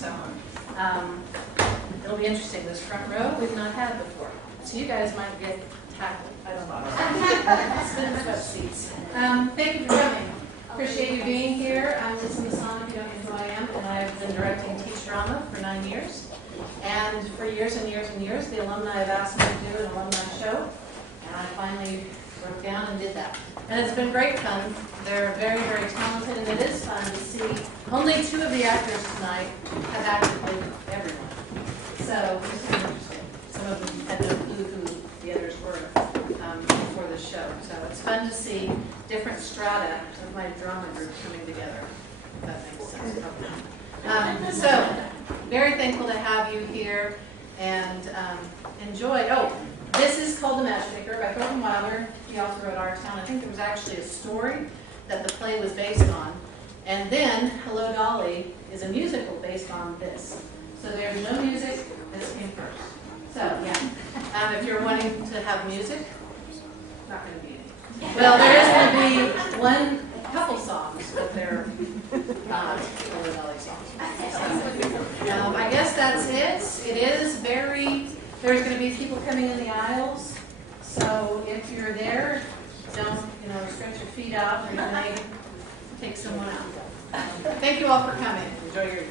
So it'll be interesting. This front row we've not had before. So you guys might get tackled. I don't know. Spin sweat seats. Thank you for coming. Appreciate you being here. I'm Lisa Masson, if you don't know who I am, and I've been directing Teach Drama for 9 years. And for years and years and years, the alumni have asked me to do an alumni show, and I finally broke down and did that. And it's been great fun. They're very, very talented, and it is fun to see only 2 of the actors tonight have actually played everyone. So it's kind of interesting. Some of them had no clue who the others were before the show. So it's fun to see different strata of my drama group coming together, if that makes sense. So very thankful to have you here and enjoy. Oh, this is called The Matchmaker by Thornton Wilder. He also wrote Our Town. I think there was actually a story that the play was based on. And then Hello, Dolly is a musical based on this. So there's no music. This came first. So, yeah. If you're wanting to have music, not going to be any. Well, there is going to be couple songs, but they're not Hello, Dolly songs. I guess that's it. It is there's going to be people coming in the aisles. So if you're there, don't, stretch your feet out or you may take someone out. Thank you all for coming. Enjoy your evening.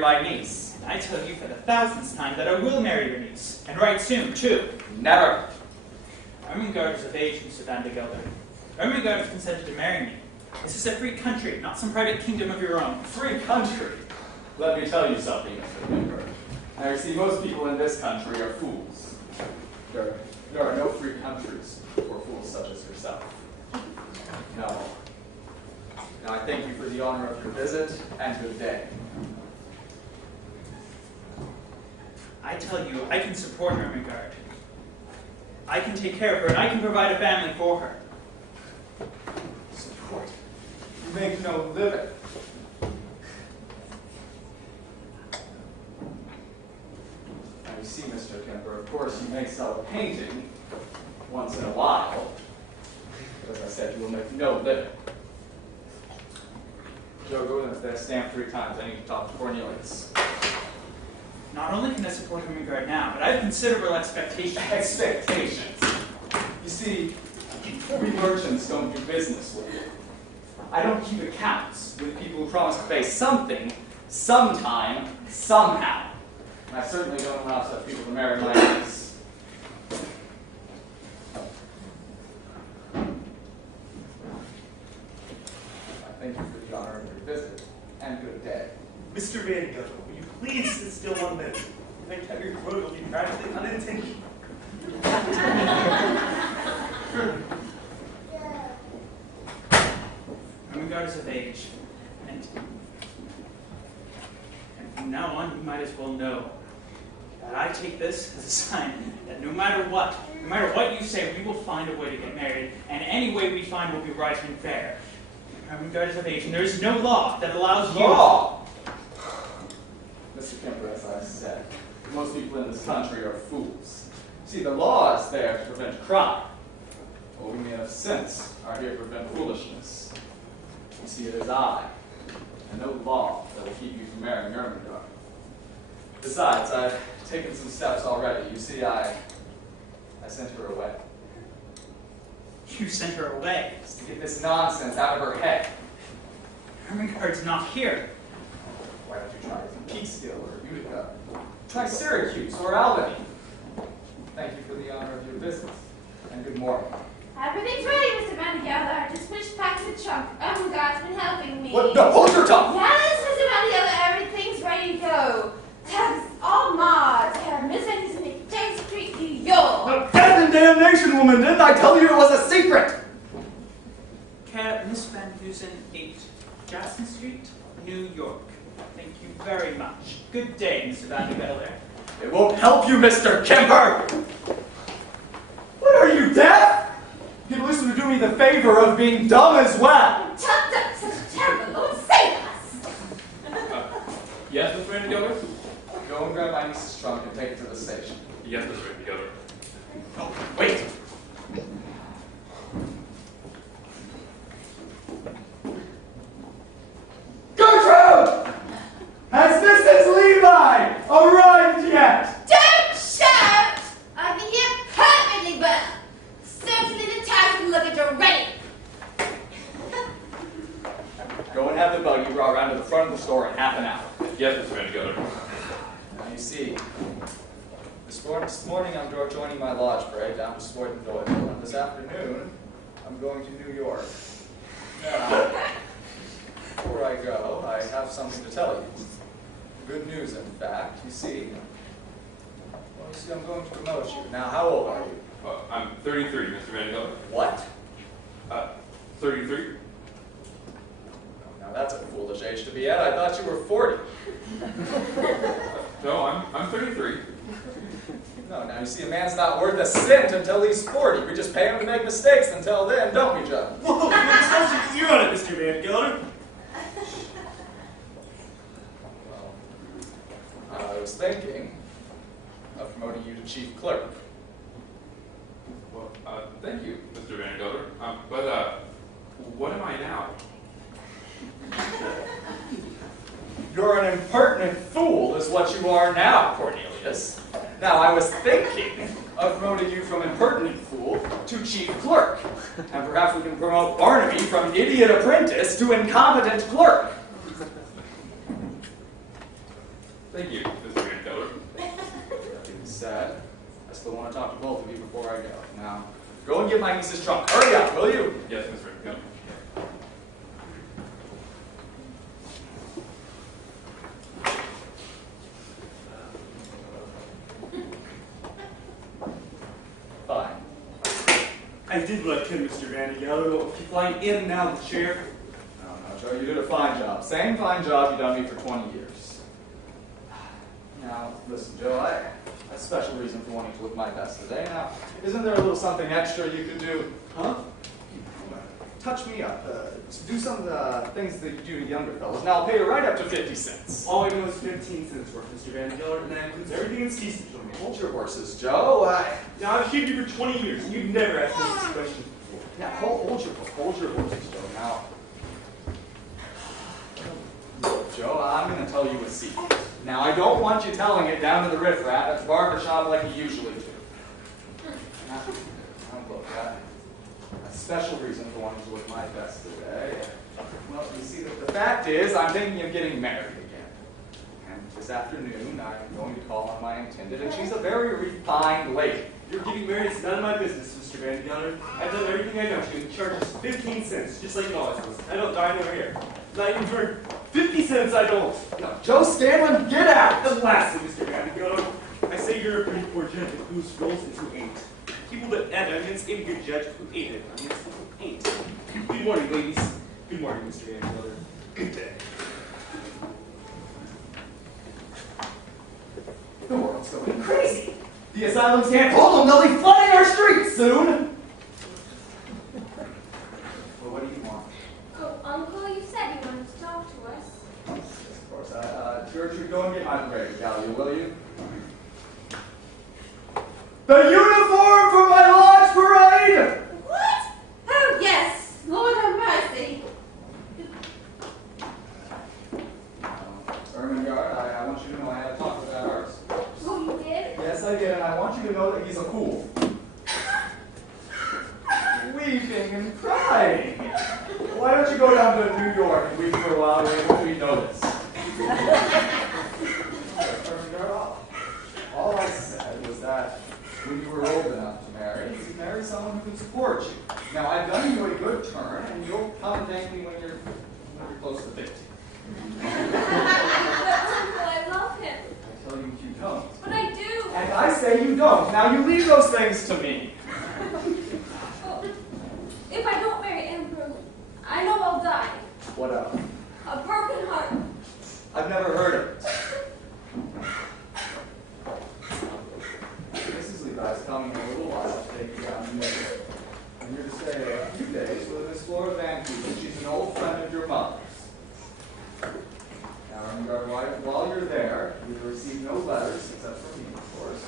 My niece. I tell you for the 1000th time that I will marry your niece, and right soon, too. Never. Ermengarde is of age, Mr. Van de Gelder. Ermengarde has consented to marry me. This is a free country, not some private kingdom of your own. Free country? Let me tell you something, Mr. Kimber. I see most people in this country are fools. There are no free countries for fools such as yourself. No. Now, I thank you for the honor of your visit, and good day. I tell you, I can support Ermengarde. I can take care of her, and I can provide a family for her. Support? You make no living. Now you see, Mr. Kemper, of course you may sell a painting once in a while, but as I said, you will make no living. Joe, go into that stamp 3 times. I need to talk to Cornelius. Not only can I support Ermengarde now, but I have considerable expectations. Expectations? You see, we merchants don't do business with you. I don't keep accounts with people who promise to pay something, sometime, somehow. And I certainly don't allow such people to marry my niece. I thank you for the honor of your visit, and good day. Mr. Van Gelder, will you please sit still 1 minute? If I tell your quote, will be practically unintentional. Ermengarde is of age, and from now on, you might as well know that I take this as a sign that no matter what you say, we will find a way to get married, and any way we find will be right and fair. Ermengarde is of age, and there is no law that allows you... Law! Mr. Kemper, as I said, most people in this country are fools. See, the law is there to prevent crime. Well, we men of sense are here to prevent foolishness. You see, it is I, and no law that will keep you from marrying Ermengarde. Besides, I've taken some steps already. You see, I sent her away. You sent her away? Just to get this nonsense out of her head. Ermengarde's not here. Why don't you try Peekskill or Utica? Try Syracuse or Albany. Thank you for the honor of your visit, and good morning. Everything's ready, Mr. Van de Gelder. I just finished packing the trunk. Ermengarde's been helping me. What? No, hold your tongue! Yes, Mr. Van de Gelder, everything's ready to go. Tabs all marked. I have Miss Annie's in James Street, New York. Now, death and damnation will woman, didn't I tell you it was a secret? Miss Van Dusen, 8 Jackson Street, New York. Thank you very much. Good day, Mr. Van Gelder. It won't help you, Mr. Kemper! What are you, deaf? You'd listen to do me the favor of being dumb as well. That's such a terrible Lord, save us! Yes, Mr. Van Gelder? Go and grab my niece's trunk and take it to the station. Yes, Mr. Van Gelder. Oh, wait! Gertrude! Has Mrs. Levi arrived yet? Don't shout! I can hear perfectly well. Certainly the task and luggage are ready. Go and have the buggy brought around to the front of the store in half an hour. Yes, Mr. Van Gelder. Now you see, this morning I'm joining my lodge parade down to Sloydon Village, and this afternoon I'm going to New York. Now, before I go, I have something to tell you. Good news, in fact. You see, I'm going to promote you. Now, how old are you? I'm 33, Mr. Van Gelder. What? 33? Now that's a foolish age to be at. I thought you were 40. No, I'm 33. No, now you see, a man's not worth a cent until he's 40. We just pay him to make mistakes until then, don't we, Joe? Whoa, you're on it, Mr. Van Gelder. Well, I was thinking of promoting you to chief clerk. Well, thank you, Mr. Van Gelder. But what am I now? You're an impertinent fool is what you are now, Cornelius. Now, I was thinking of promoting you from impertinent fool to chief clerk. And perhaps we can promote Barnaby from idiot apprentice to incompetent clerk. Thank you, Mr. Van Gelder. That being said, I still want to talk to both of you before I go. Now, go and get my niece's trunk. Hurry up, will you? Yes, Mr. Van Gelder. Fine. I did what I could, Mr. Van Gelder. If you flying in and out of the chair. No, Joe, you did a fine job. Same fine job you've done me for 20 years. Now, listen, Joe, I have a special reason for wanting to look my best today. Now, isn't there a little something extra you could do? Huh? Touch me up. Do some of the things that you do to younger fellows. Now, I'll pay you right up to 50 cents. All I know is 15 cents worth, Mr. Van Gelder, and that includes everything in season for me. Hold your horses, Joe. Now, I've shaved you for 20 years, and you've never asked me this question before. Now, hold your horses, Joe. Now, look, Joe, I'm going to tell you a secret. Now, I don't want you telling it down to the riffraff at the barbershop like you usually do. Now, look, a special reason for wanting to look my best today. Well, you see, the fact is, I'm thinking of getting married again. And this afternoon, I'm going to call on my intended, and she's a very refined lady. You're getting married is none of my business, Mr. Van Gelder. I've done everything I know to, and charges 15 cents, just like it always was. I don't dine over here. Not even for 50 cents, I don't. No, Joe Scanlon, get out! And lastly, Mr. Van Gelder, I say you're a pretty poor judge of whose rolls into ain't. People that add onions ain't a good judge of who ate it. Onions who ain't. Good morning, ladies. Good morning, Mr. Van Gelder. Good day. The world's going crazy. The asylums can't hold them. They'll be flooding our streets soon. Well, what do you want? Oh, Uncle, you said you wanted to talk to us. Yes, of course. Gertrude, go and get my parade gallery, will you? The uniform for my lodge parade! What? Oh, yes. Lord have mercy. Ermengarde, I want you to know I had a talk with that artist. Oh, you did? Yes, I did, and I want you to know that he's a fool. Weeping and crying. Why don't you go down to New York and weep for a while and we notice? Ermengarde, all I said was that when you were old enough to marry someone who can support you. Now, I've done you a good turn, and you'll come and thank me when you're close to 50. But Uncle, I love him. I tell you you don't. But I do. And I say you don't. Now, you leave those things to me. What else? A broken heart. I've never heard of it. Mrs. Levi's coming in a little while to take you down to Maine. And you're to stay a few days with Miss Flora Van Cooten. She's an old friend of your mother's. Now, while you're there, you've received no letters, except from me, of course.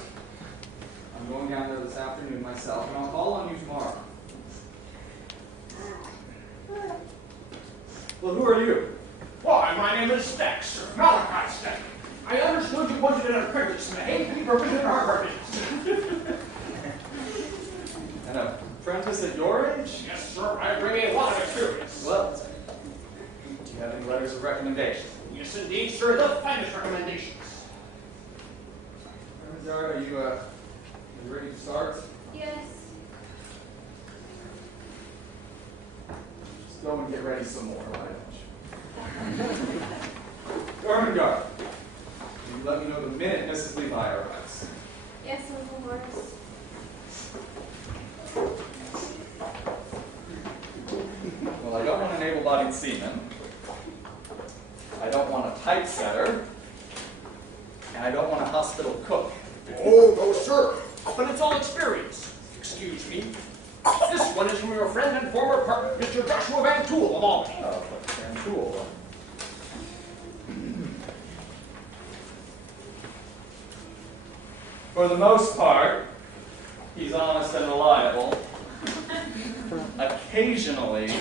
I'm going down there this afternoon myself, and I'll call on you tomorrow. Well, who are you? Why, my name is Steck, sir. Malachi Steck. I understood you wanted an apprentice in the hay provision and hardware business. An apprentice at your age? Yes, sir. I bring a lot of experience. Well, do you have any letters of recommendation? Yes, indeed, sir. The finest recommendations. Are you ready to start? Yes. Just go and get ready some more, why don't you? Ermengarde, will you let me know the minute Mrs. Levi arrives? Yes, Uncle Horace. Well, I don't want an able-bodied seaman. I don't want a typesetter. And I don't want a hospital cook. Oh, no, sir. But it's all experience. Excuse me. This one is from your friend and former partner, Mr. Joshua Van Tool of Albany. Oh, and cool. For the most part, he's honest and reliable. Occasionally,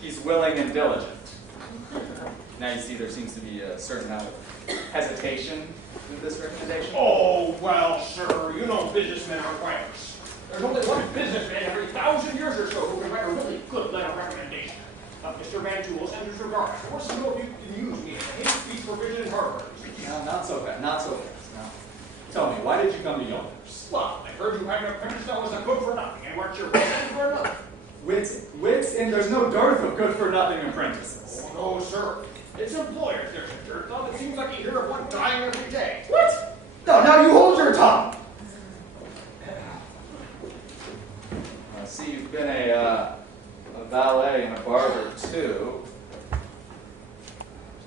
he's willing and diligent. Now you see there seems to be a certain amount of hesitation with this recommendation. Oh, well, sir, you know businessmen are writers. There's only one businessman every 1,000 years or so who can write a really good letter of recommendation. Mr. Van Tool sends his regards. I want to know if you can use me as a hay provision and hardware. No, not so bad, not so fast. Now, tell me, why did you come to Yonkers? Well, I heard you had an apprentice that was a good for nothing, and weren't you ready for another? Wits, and there's no dearth of good-for-nothing apprentices. Oh, no, sir. It's employers there's a dearth of. It seems like you hear of one dying every day. What? No, now you hold your tongue. I see you've been a valet and a barber, too.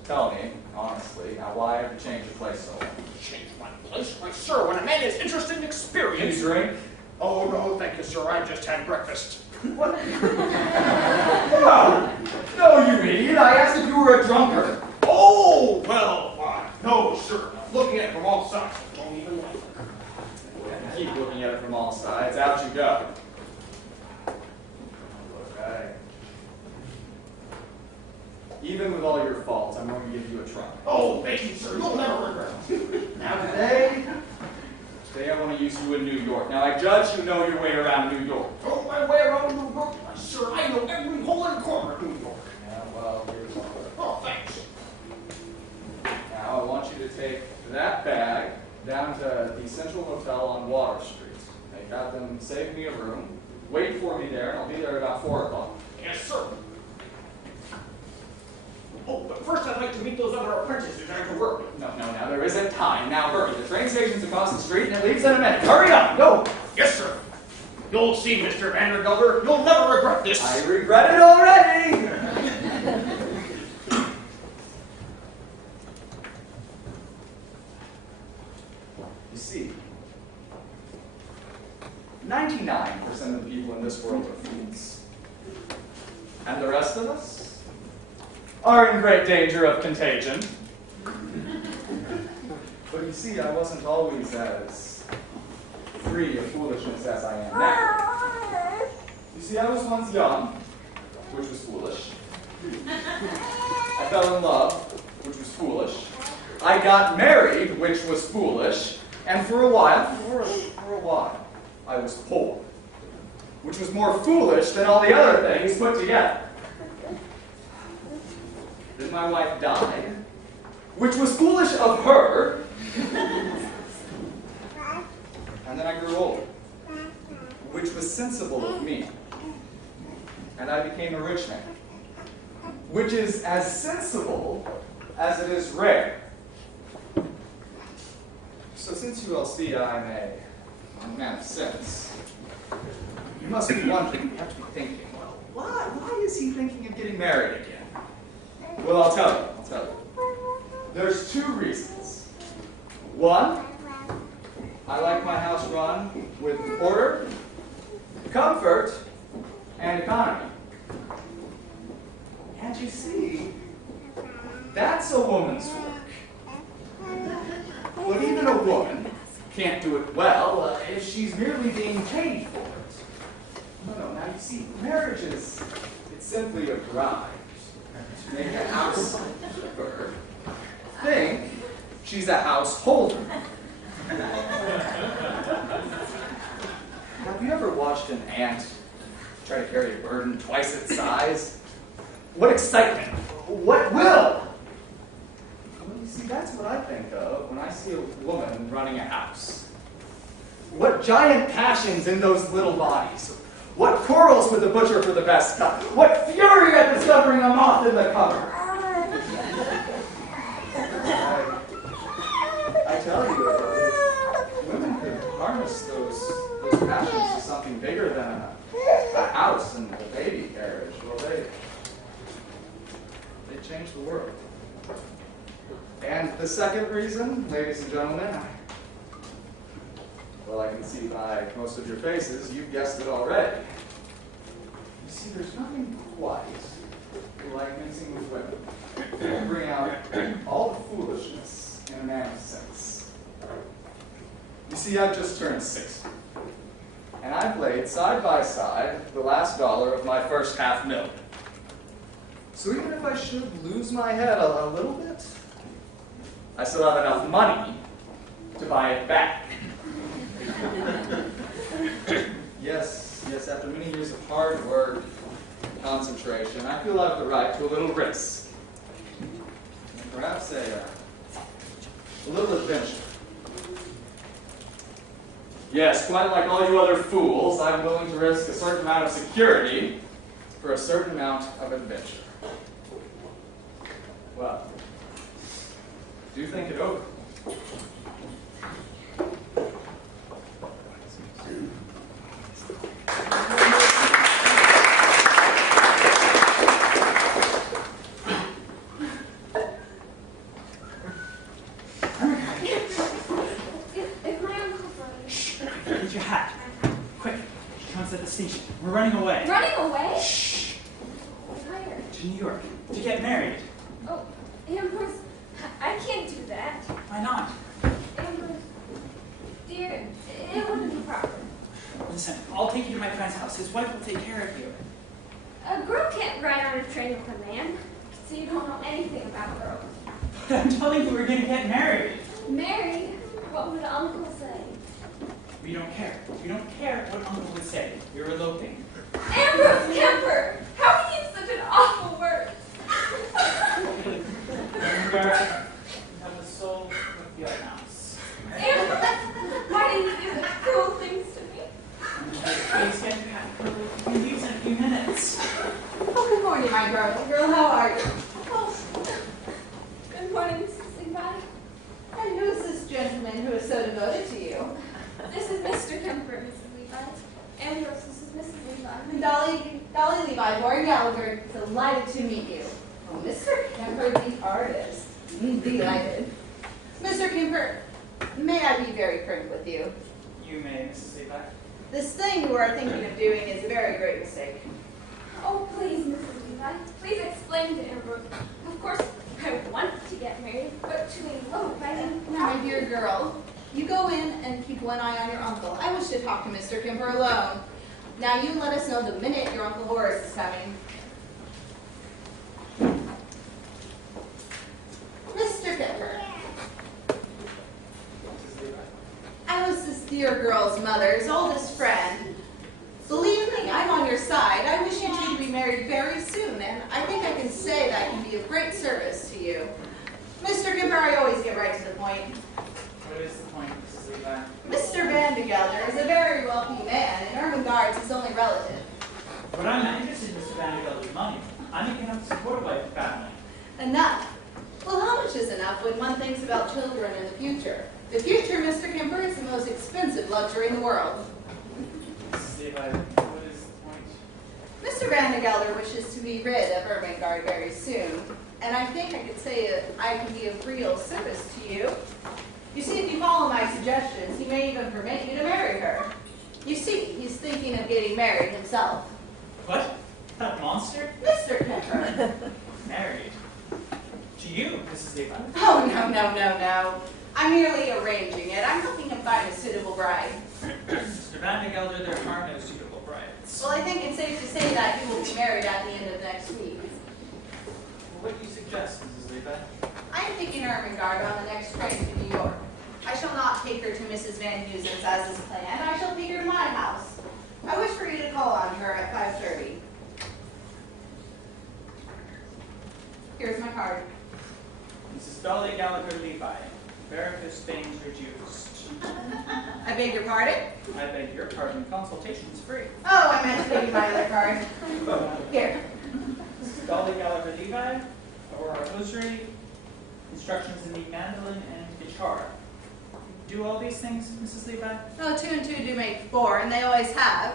Tell me, honestly, now why have you changed your place so often? Change my place? Why, sir, when a man is interested in experience... Can you drink? Oh, no, thank you, sir. I just had breakfast. What? No, you idiot. I asked if you were a drunkard. Oh, well, why, no, sir. Looking at it from all sides, I don't even like it. Keep looking at it from all sides. Out you go. Okay. Even with all your faults, I'm going to give you a try. Oh, thank you, sir. You'll never regret it. Now today I want to use you in New York. Now I judge you know your way around New York. Oh, my way around New York? Why, sir, I know every hole and corner of New York. Yeah, well, here's one. Oh, thanks. Now I want you to take that bag down to the Central Hotel on Water Street. Have them save me a room. Wait for me there, and I'll be there about 4 o'clock. Yes, sir. Oh, but first I'd like to meet those other apprentices I have to work with. No, now there isn't time. Now hurry. The train station's across the street, and it leaves in a minute. Hurry up, go! Yes, sir. You'll see, Mr. Vandergelder. You'll never regret this. I regret it already! You see, 99% of the people in this world are fools. And the rest of us are in great danger of contagion. But you see, I wasn't always as free of foolishness as I am now. You see, I was once young, which was foolish. I fell in love, which was foolish. I got married, which was foolish. And for a while, I was poor, which was more foolish than all the other things put together. Then my wife died, which was foolish of her. And then I grew older, which was sensible of me. And I became a rich man, which is as sensible as it is rare. So since you all see I'm a man of sense, you must be wondering, you have to be thinking, well, why is he thinking of getting married again? Well, I'll tell you. There's 2 reasons. One, I like my house run with order, comfort, and economy. Can't you see? That's a woman's work. But even a woman can't do it well if she's merely being paid for it. No, now you see, marriage is, it's simply a grind. To make a house keeper think she's a householder. Have you ever watched an ant try to carry a burden twice its size? What excitement! What will! Well, you see, that's what I think of when I see a woman running a house. What giant passions in those little bodies. What quarrels with the butcher for the best cut. What fury at discovering a moth in the cupboard. I tell you, if women could harness those passions to something bigger than a house and a baby carriage, well, they'd change the world. And the second reason, ladies and gentlemen, well, I can see by most of your faces, you've guessed it already. You see, there's nothing quite like mixing with women to bring out all the foolishness in a man's sense. You see, I've just turned 60. And I've laid side by side the last dollar of my first $500,000. So even if I should lose my head a little bit, I still have enough money to buy it back. Yes, after many years of hard work and concentration, I feel I have the right to a little risk. And perhaps a little adventure. Yes, quite like all you other fools, I'm willing to risk a certain amount of security for a certain amount of adventure. Well, do think it over. Get your hat. Quick. She comes at the station. We're running away. Running away? Shh. Where? To New York. To get married. Oh, Ambrose, I can't do that. Why not? Ambrose, dear, it wouldn't be proper. Listen, I'll take you to my friend's house. His wife will take care of you. A girl can't ride on a train with a man, so you don't know anything about girls. But I'm telling you, we're going to get married. Married? What would Uncle say? We don't care. We don't care what Uncle would say. We're eloping. Ambrose Kemper! How can you use such an awful word? Remember, you have the soul of your house. Ambrose, why did you do such cruel things to me? Please get your hat. We'll leave in a few minutes. Oh, good morning, my darling girl. How are you? Oh, good morning, Mrs. Levi. And who is this gentleman who is so devoted to you? This is Mr. Kemper, Mrs. Levi. Ambrose, this is Mrs. Levi. And Dolly Levi, Warren Gallagher, delighted to meet you. Oh, Mr. Kemper, the artist. Delighted. Mr. Kemper, may I be very frank with you? You may, Mrs. Levi. This thing you are thinking of doing is a very great mistake. Oh, please, Mrs. Levi. Please explain to Ambrose. Of course, I want to get married, but to elope, I mean... My dear girl, you go in and keep one eye on your uncle. I wish to talk to Mr. Kemper alone. Now you let us know the minute your Uncle Horace is coming. Mr. Kemper. I was this dear girl's mother's oldest friend. Believe me, I'm on your side. I wish you two to be married very soon, and I think I can say that I can be of great service to you. Mr. Kemper, I always get right to the point. What is the point, Mrs. Levi? Mr. Vandegelder is a very wealthy man, and Ermengarde's his only relative. But I'm not interested in Mr. Vanderbilt's money. I'm making enough to support a wife and family. Enough. Well, how much is enough when one thinks about children in the future? The future, Mr. Kemper, is the most expensive luxury in the world. Mrs. Levi, what is the point? Mr. Vandegelder wishes to be rid of Ermengarde very soon, and I think I could say I can be of real service to you. You see, if you follow my suggestions, he may even permit you to marry her. You see, he's thinking of getting married himself. What? That monster? Mr. Kemper. Married? To you, Mrs. Levi? Oh, no. I'm merely arranging it. I'm helping him find a suitable bride. Mr. Van de Gelder, there are no suitable brides. Well, I think it's safe to say that he will be married at the end of next week. What do you suggest, Mrs. Levi? I am taking Ermengarde on the next train to New York. I shall not take her to Mrs. Van Heusen's as is planned. I shall take her to my house. I wish for you to call on her at 5:30. Here's my card. Mrs. Dolly Gallagher Levi, America, Spain reduced. I beg your pardon? I beg your pardon, consultation is free. Oh, I meant to give you my other card. Here. Mrs. Dolly Gallagher Levi, or our hosiery, instructions in the mandolin and guitar. Do all these things, Mrs. Levi? Oh, 2 and 2 do make 4, and they always have.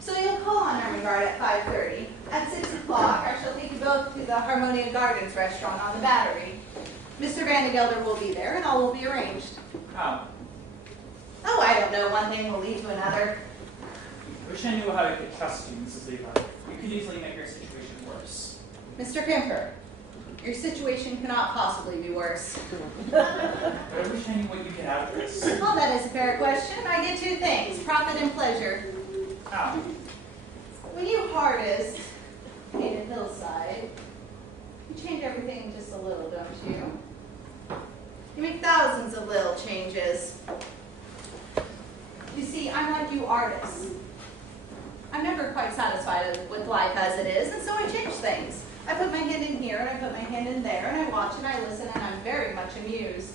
So you'll call on Ermengarde at 5:30. At 6 o'clock, I shall take you both to the Harmonia Gardens restaurant on the Battery. Mr. Van de Gelder will be there, and all will be arranged. How? Oh, I don't know. One thing will lead to another. I wish I knew how I could trust you, Mrs. Levi. You could easily make your situation worse. Mr. Kemper, your situation cannot possibly be worse. But I wish I knew what you get out of this. Well, that is a fair question. I get 2 things, profit and pleasure. How? When you hardest paint a hillside, you change everything just a little, don't you? You make thousands of little changes. You see, I'm like you artists. I'm never quite satisfied with life as it is, and so I change things. I put my hand in here, and I put my hand in there, and I watch and I listen, and I'm very much amused.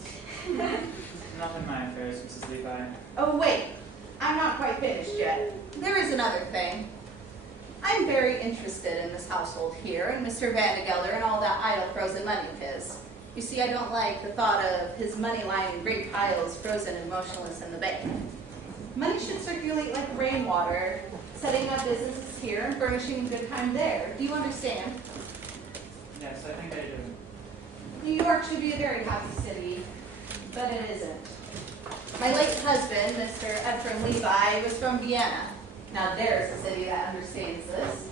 Not in my affairs, Mrs. Levi. Oh, wait. I'm not quite finished yet. There is another thing. I'm very interested in this household here, and Mr. Van de Gelder and all that idle frozen money of his. You see, I don't like the thought of his money lying in great piles, frozen and motionless in the bank. Money should circulate like rainwater, setting up businesses here and furnishing a good time there. Do you understand? Yes, I think I do. New York should be a very happy city, but it isn't. My late husband, Mr. Ephraim Levi, was from Vienna. Now there's a city that understands this.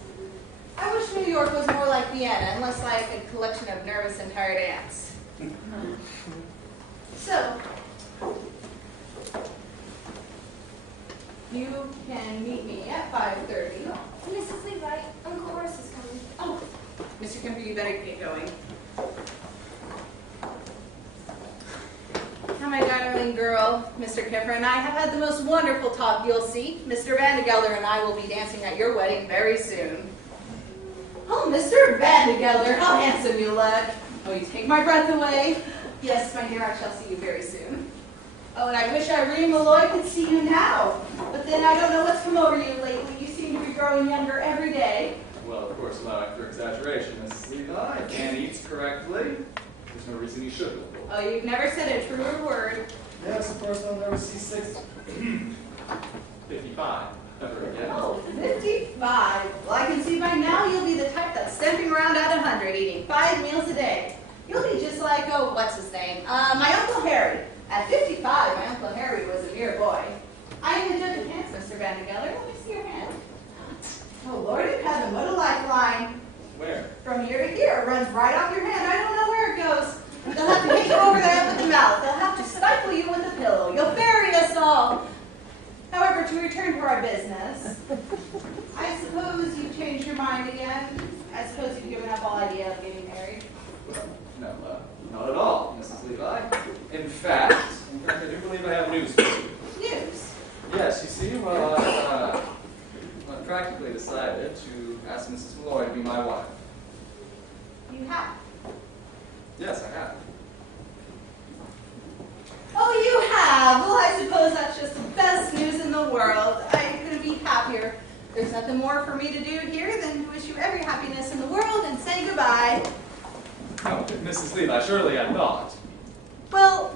I wish New York was more like Vienna and less like a collection of nervous and tired ants. So, you can meet me at 5:30. Mrs. Levi, Uncle Horace is coming. Oh, Mr. Kemper, you better get going. Now, my darling girl, Mr. Kemper and I have had the most wonderful talk. You'll see. Mr. Van de Gelder and I will be dancing at your wedding very soon. Oh, Mr. Van de Gelder, how handsome you look. Oh, you take my breath away. Yes, my dear, I shall see you very soon. Oh, and I wish Irene Malloy could see you now. But then I don't know what's come over you lately. You seem to be growing younger every day. Well, of course, allowing for exaggeration, Mrs. Levi. If man eats correctly, there's no reason he shouldn't. Oh, you've never said a truer word. Yes, of course, I'll never see 55 ever again. Oh, 55. Well, I can see by now you'll be the type that's stepping around at 100, eating 5 meals a day. You'll be just like, oh, what's his name? My Uncle Harry. At 55, my Uncle Harry was a mere boy. I am the judge of hands, Mr. Van de Gelder. Let me see your hand. Oh, Lord in heaven, what a lifeline. Where? From here to here. It runs right off your hand. I don't know where it goes. They'll have to hit you over the head with the mallet. They'll have to stifle you with a pillow. You'll bury us all. However, to return to our business, I suppose you've changed your mind again. I suppose you've given up all idea of getting married. No, not at all, Mrs. Levi. In fact, I do believe I have news for you. News. Yes, you see, well, I've practically decided to ask Mrs. Malloy to be my wife. You have. Yes, I have. Oh, you have? Well, I suppose that's just the best news in the world. I couldn't be happier. There's nothing more for me to do here than to wish you every happiness in the world and say goodbye. Oh, Mrs. Levi, surely I thought. Well,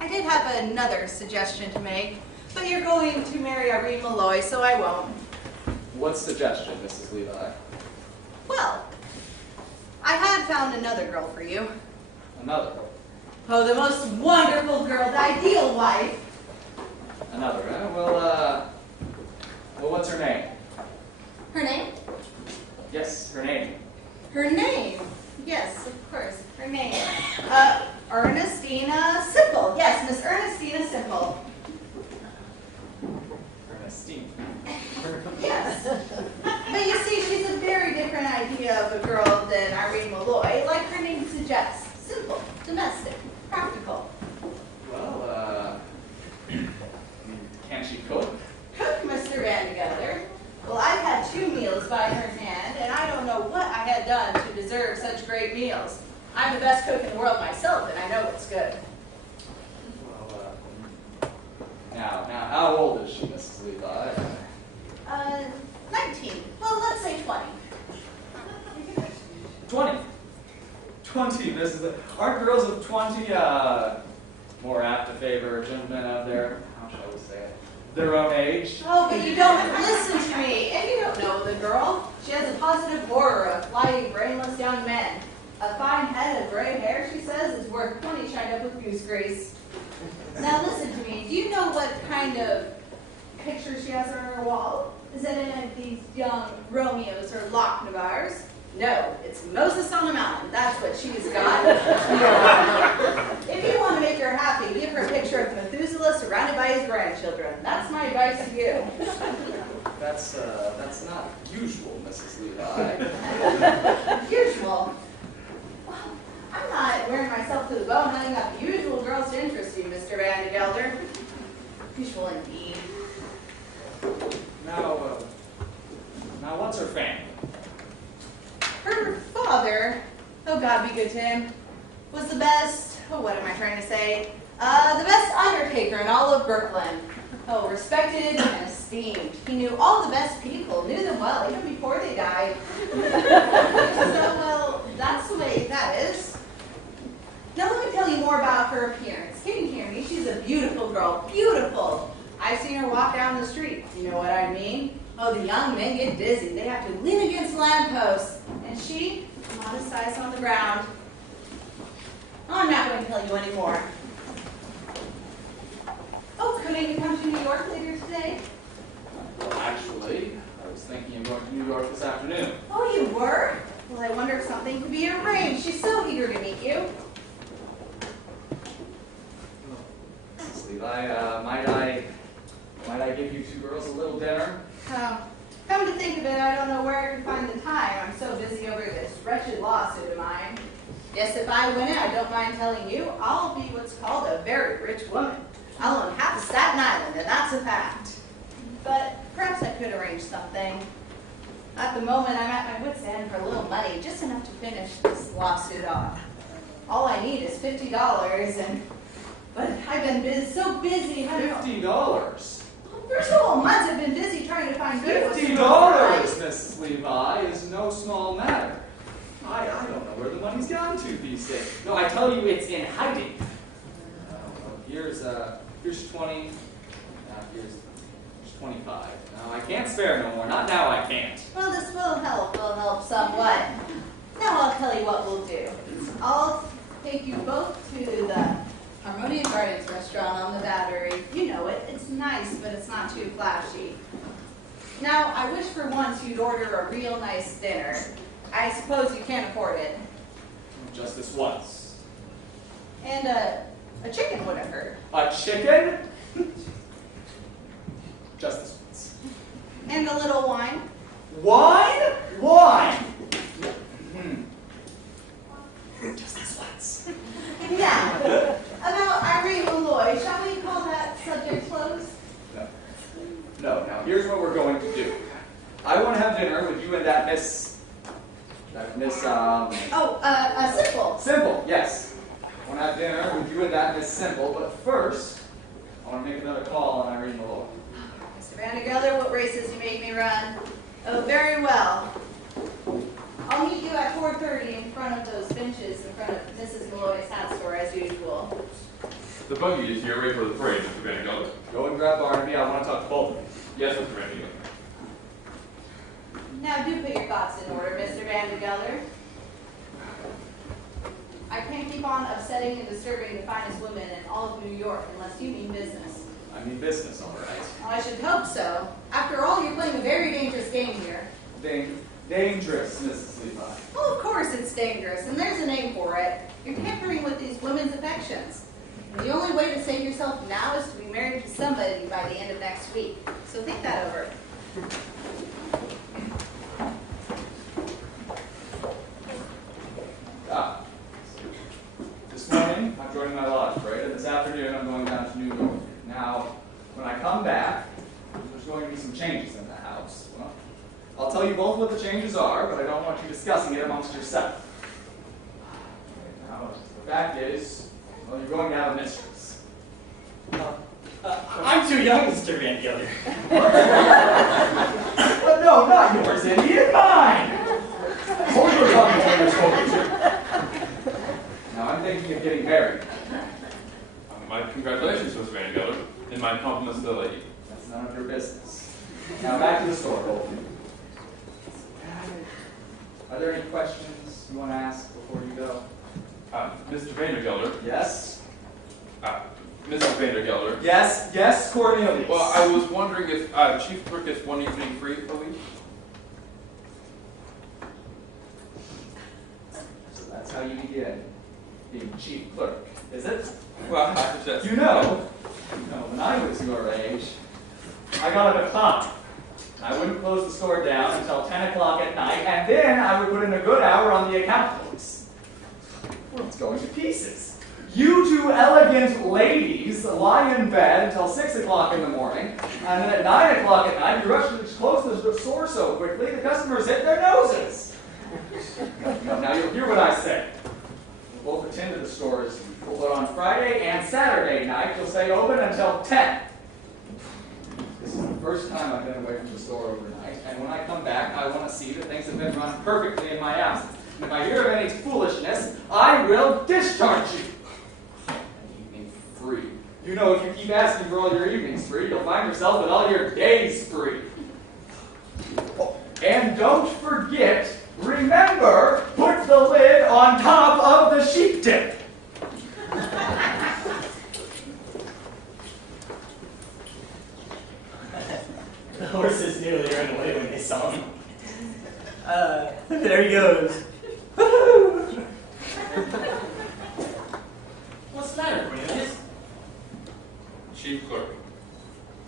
I did have another suggestion to make, but you're going to marry Irene Malloy, so I won't. What suggestion, Mrs. Levi? Well, I had found another girl for you. Another. Oh, the most wonderful girl, the ideal wife. Another, huh? Well, what's her name? Her name? Yes, her name. Her name? Yes, of course, her name. Ernestina Simple. Yes, Miss Ernestina Simple. Ernestine. Yes. But you see, she's a very different idea of a girl than Irene Malloy, like her name suggests. Simple, domestic, practical. Well, can she cook? Cook, Mr. Vandegeller. Well, I've had 2 meals by her hand, and I don't know what I had done to deserve such great meals. I'm the best cook in the world myself, and I know it's good. Well, now, how old is she, Mrs. Levi? 19. Well, let's say 20. 20. 20, Mrs. Le- Aren't girls of 20 more apt to favor gentlemen of their, how shall we say it, their own age? Oh, but you don't listen to me, and you don't know the girl. She has a positive aura of flighty, brainless young men. A fine head of gray hair, she says, is worth 20 shined up with goose grease. Now listen to me. Do you know what kind of picture she has on her wall? Is it any of these young Romeos or Lochnevars? No, it's Moses on a mountain. That's what she's got. If you want to make her happy, give her a picture of Methuselah surrounded by his grandchildren. That's my advice to you. That's not usual, Mrs. Levi. Usual. Well, I'm not wearing myself to the bone hunting up the usual girls to interest you, Mr. Vandegelder. Usual indeed. Now what's her family? Her father, oh God be good to him, was the best, what am I trying to say? The best undertaker in all of Brooklyn. Oh, respected and esteemed. He knew all the best people, knew them well, even before they died. So, well, that's the way that is. Now let me tell you more about her appearance. Can you hear me? She's a beautiful girl, beautiful. I've seen her walk down the street. You know what I mean? Oh, the young men get dizzy. They have to lean against lampposts. And she, modest size on the ground. Oh, I'm not going to tell you anymore. Oh, couldn't you come to New York later today? Well, actually, I was thinking of going to New York this afternoon. Oh, you were? Well, I wonder if something could be arranged. She's so eager to meet you. Mrs. Levi, might I give you 2 girls a little dinner? Come to think of it, I don't know where I can find the time. I'm so busy over this wretched lawsuit of mine. Yes, if I win it, I don't mind telling you, I'll be what's called a very rich woman. I'll own half of Staten Island, and that's a fact. But perhaps I could arrange something. At the moment, I'm at my wit's end for a little money, just enough to finish this lawsuit off. All I need is $50, but I've been so busy. I don't know. $50? First of all, months I've been busy trying to find good $50, Mrs. Levi, is no small matter. I don't know where the money's gone to these days. No, I tell you, it's in hiding. Here's 20. Here's 25. No, I can't spare no more. Not now, I can't. Well, this will help somewhat. Now I'll tell you what we'll do. I'll take you both to the Harmonious Gardens restaurant on the Battery. You know it. It's nice, but it's not too flashy. Now, I wish for once you'd order a real nice dinner. I suppose you can't afford it. Just this once. And a chicken wouldn't hurt. A chicken? Just this once. And a little wine. Wine? Wine! Just this once. Now, about Irene Malloy, shall we call that subject closed? No. Now, here's what we're going to do. I want to have dinner with you and that Miss, Simple. Simple, yes. I want to have dinner with you and that Miss Simple, but first, I want to make another call on Irene Malloy. Mr. Vandegelder, what races you make me run? Oh, very well. I'll meet you at 4:30 in front of those benches in front of Mrs. Malloy's hat store as usual. The buggy is here, ready for the parade, Mr. Vandegelder. Go and grab Barnaby. I want to talk to both of you. Yes, Mr. Vandegelder. Now do put your thoughts in order, Mr. Vandegelder. can't keep on upsetting and disturbing the finest women in all of New York unless you mean business. I mean business, all right. Well, I should hope so. After all, you're playing a very dangerous game here. Dangerous, Mrs. Levi. Well, of course it's dangerous, and there's a name for it. You're tampering with these women's affections. And the only way to save yourself now is to be married to somebody by the end of next week. So think that over. This morning, I'm joining my lodge parade, and this afternoon I'm going down to New York. Now, when I come back, there's going to be some changes in the house. Well, I'll tell you both what the changes are, but I don't want you discussing it amongst yourself. Now, the fact is, well, you're going to have a mistress. I'm too young, Mr. Van Gilder. But no, not yours, idiot, mine! Hold your tongue until you're spoken to. Now, I'm thinking of getting married. My congratulations, Mr. Van Gelder, and my compliments to the lady. That's none of your business. Now, back to the store, both of you. Are there any questions you want to ask before you go? Mr. Vandergelder. Yes? Mrs. Vandergelder. Yes, Cornelius. Well, I was wondering if Chief Clerk gets one evening free a week? So that's how you begin, being chief clerk, is it? Well, I suggest. You know, when I was your age, I got a decline. I wouldn't close the store down until 10 o'clock at night, and then I would put in a good hour on the account books. Well, it's going to pieces. You two elegant ladies lie in bed until 6 o'clock in the morning, and then at 9 o'clock at night, you rush to close the store so quickly, the customers hit their noses. Now you'll hear what I say. We'll both attend to the stores, but on Friday and Saturday night, you'll stay open until 10. This is the first time I've been away from the store overnight, and when I come back, I want to see that things have been run perfectly in my absence. And if I hear of any foolishness, I will discharge you. An evening free. You know, if you keep asking for all your evenings free, you'll find yourself with all your days free. Oh, and don't forget, remember, put the lid on top of the sheep dip. The horses nearly ran away when they saw me. There he goes. Woohoo! What's the matter, Cornelius? Chief Clerk.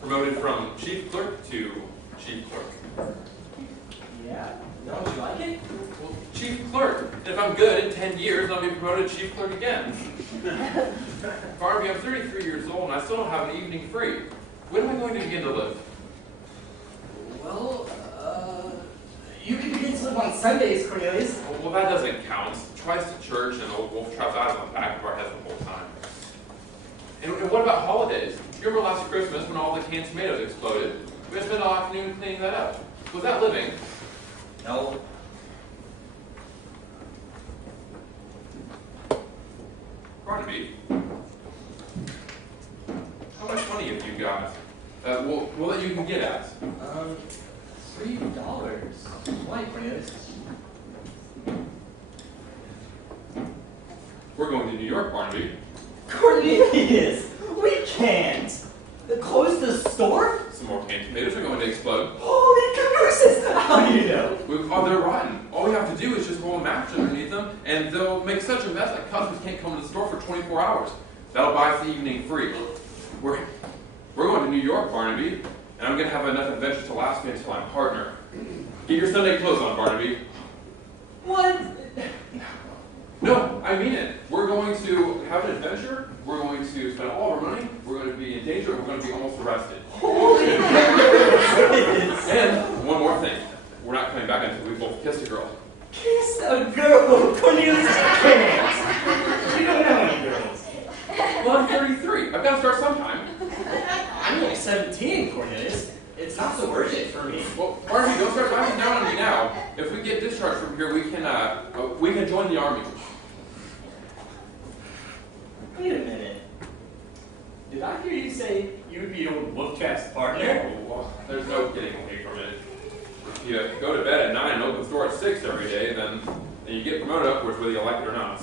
Promoted from Chief Clerk to Chief Clerk. Yeah, don't you like it? Well, Chief Clerk. And if I'm good, in 10 years, I'll be promoted to Chief Clerk again. Barbie, I'm 33 years old, and I still don't have an evening free. When am I going to begin to live? Well, you can begin to live on Sundays, Cornelius. Well, that doesn't count. Twice to church and old wolf traps out of the back of our heads the whole time. And what about holidays? You remember last Christmas when all the canned tomatoes exploded? We had to spend all afternoon cleaning that up. Was that living? No. Barnaby, how much money have you got? Well, that you can get at? $3. Why, Cornelius? We're going to New York, Barnaby. Cornelius, we can't. Close the store? Some more canned tomatoes are going to explode. Holy cabooses! How do you know? They're rotten. All we have to do is just roll a mattress underneath them, and they'll make such a mess that customers can't come to the store for 24 hours. That'll buy us the evening free. We're going to New York, Barnaby, and I'm going to have enough adventures to last me until I'm partner. Get your Sunday clothes on, Barnaby. What? No, I mean it. We're going to have an adventure. We're going to spend all our money. We're going to be in danger. We're going to be almost arrested. Holy cabooses! And one more thing. We're not coming back until we both kissed a girl. Kiss a girl! Cornelius, you can't! You don't know any girls. Well, I'm 33. I've got to start sometime. I'm only 17, Cornelius. It's not so urgent for me. Well, Barnaby, don't start laughing down on me now. If we get discharged from here, we can join the army. Wait a minute. Did I hear you say you would be old Wolftrap's partner? Oh, well, there's no getting away from it. If you go to bed at 9 and open the store at 6 every day, then and you get promoted upwards whether you like it or not.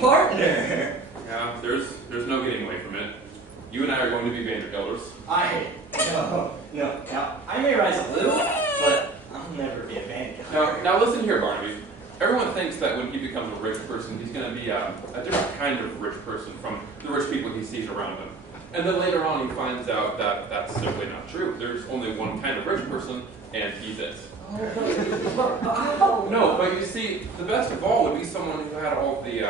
Partner! Yeah, there's no getting away from it. You and I are going to be Vandergelders. No. Now, I may rise a little, but I'll never be a Vandergelder. Now listen here, Barnaby. Everyone thinks that when he becomes a rich person, he's going to be a different kind of rich person from the rich people he sees around him. And then later on, he finds out that that's simply not true. There's only one kind of rich person, and he's it. No, but you see, the best of all would be someone who had all the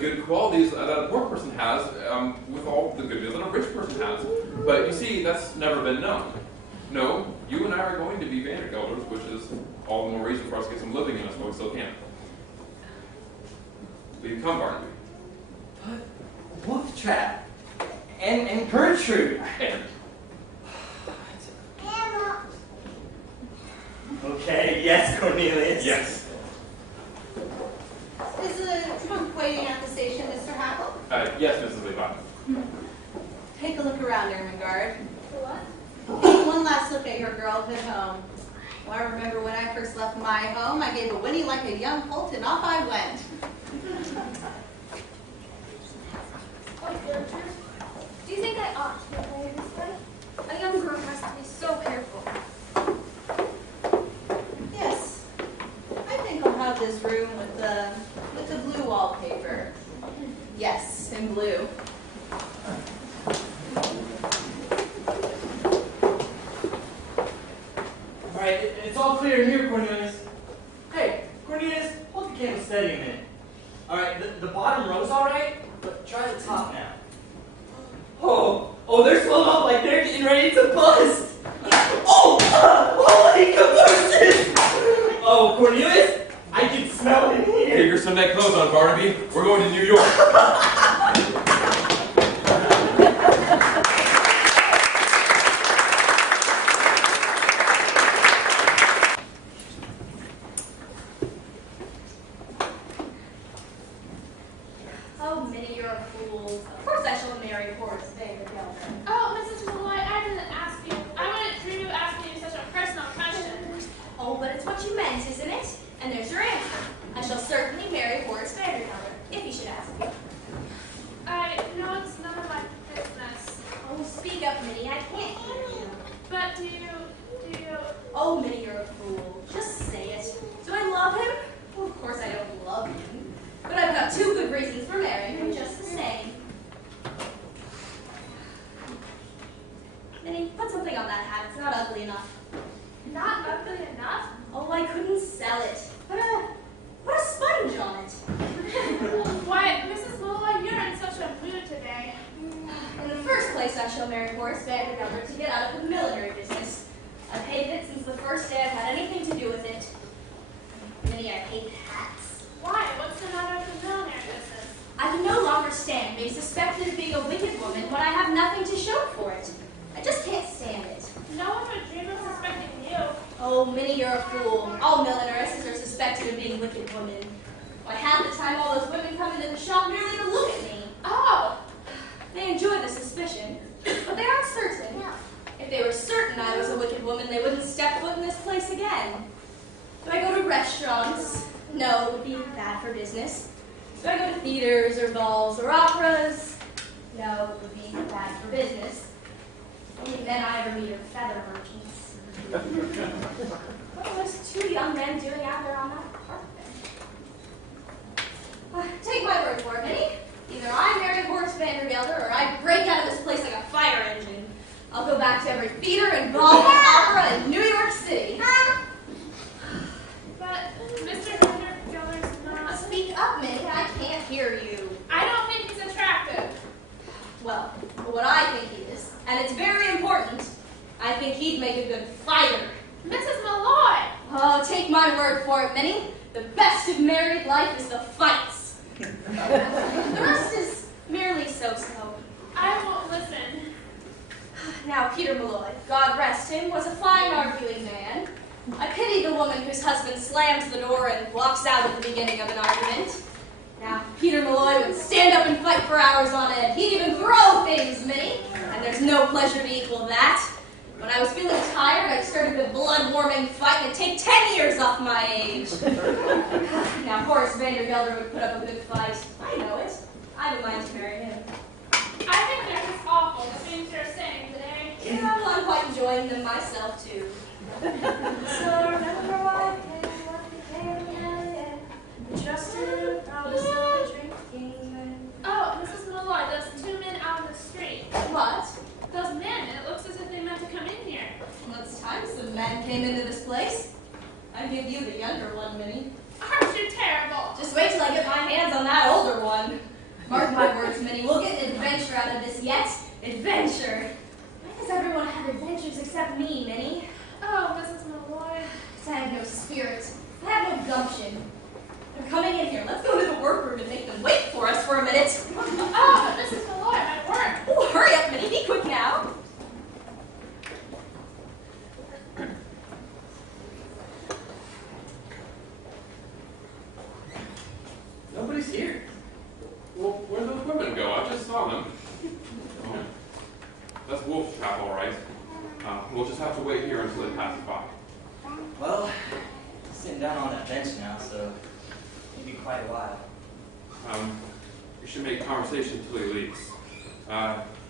good qualities that a poor person has, with all the goodness that a rich person has. But you see, that's never been known. No, you and I are going to be Vandergelders, which is all the more reason for us to get some living in us while we still can. Will you come, Barnaby? But Wolf Trap and Gertrude. And Okay, yes, Cornelius. yes. Is the trunk waiting at the station, Mr. Hackle? Yes, Mrs. Levi. Take a look around, Ermengarde. What? One last look at your girlhood home. Well, I remember when I first left my home, I gave a whinny like a young colt, and off I went. Oh, Gertrude, do you think I ought to get married this way? A young girl has to be so careful. Yes, I think I'll have this room with the blue wallpaper. Yes, in blue. Alright, it's all clear here, Cornelius. Hey, Cornelius, hold the candle steady a minute. Alright, the bottom row's alright, but try the top now. Oh, they're swelled up like they're getting ready to bust. Holy conversion! Oh, Cornelius, I can smell it here. Get your Sunday clothes on, Barnaby. We're going to New York. Oh, Minnie, you're a fool. Of course I shall marry Horace Vandergelder. Oh, Mrs. Malloy, I didn't ask you. I wanted to ask you such a personal question. Oh, but it's what you meant, isn't it? And there's your answer. I shall certainly marry Horace Vandergelder, if he should ask me. I know it's none of my business. Oh, speak up, Minnie. I can't hear you. But do you... Oh, Minnie, you're a fool. Just say it. Do I love him? Well, of course I don't love him. But I've got two good reasons for marrying him just the same. Minnie, put something on that hat. It's not ugly enough. Not ugly enough? Oh, I couldn't sell it. Put a sponge on it. Why, Mrs. Malloy, you're in such a mood today. In the first place, I shall marry Horace Vandergelder to get out of the millinery business. I've hated it since the first day I've had anything to do with it. Minnie, I hate hats. Why? What's the matter with the millinery business? I can no longer stand being suspected of being a wicked woman when I have nothing to show for it. I just can't stand it. No one would dream of suspecting you. Oh, Minnie, you're a fool. All millineresses are suspected of being wicked women. Why, half the time all those women come into the shop merely to look at me. Oh! They enjoy the suspicion, but they aren't certain. If they were certain I was a wicked woman, they wouldn't step foot in this place again. Do I go to restaurants? No, it would be bad for business. Do I go to theaters or balls or operas? No, it would be bad for business. Only then I ever meet are feather merchants. What are those two young men doing out there on that carpet? Take my word for it, Minnie. Either I marry Horace Vandergelder or I break out of this place like a fire engine. I'll go back to every theater and ball and opera in New York City. But Mr. Vandergelder's not... Speak up, Minnie. I can't hear you. I don't think he's attractive. Well, what I think he is, and it's very important, I think he'd make a good fighter. Mrs. Malloy! Oh, take my word for it, Minnie. The best of married life is the fights. The rest is merely so-so. I won't listen. Now, Peter Malloy, God rest him, was a fine arguing man. I pity the woman whose husband slams the door and walks out at the beginning of an argument. Now, Peter Malloy would stand up and fight for hours on end. He'd even throw things, Minnie, and there's no pleasure to equal that. When I was feeling tired, I'd start a good blood-warming fight and it'd take 10 years off my age. Now, Horace Vandergelder would put up a good fight. I know it. I would mind to marry him. I think they're just awful, the things you're saying today. Yeah, well, I'm quite enjoying them myself, too. So remember what just a promise of drinking. Oh, Mrs. Malloy, those two men out on the street. What? Those men, it looks as if they meant to come in here. Well, it's time some men came into this place. I give you the younger one, Minnie. Aren't you terrible? Just wait till I get my hands on that older one. Mark my words, Minnie, we'll get an adventure out of this yet. Adventure. Why does everyone have adventures except me, Minnie? Oh, Mrs. Malloy. I have no spirit. I have no gumption. They're coming in here. Let's go to the workroom and make them wait for us for a minute. Oh, but Mrs. Malloy, my work. Oh, hurry up, Minnie. Be quick now. Nobody's here. Well, where'd those women go? I just saw them. Oh, that's Wolf's trap, all right. We'll just have to wait here until it passes by. Well, sitting down on that bench now, so maybe quite a while. We should make conversation until he leaves.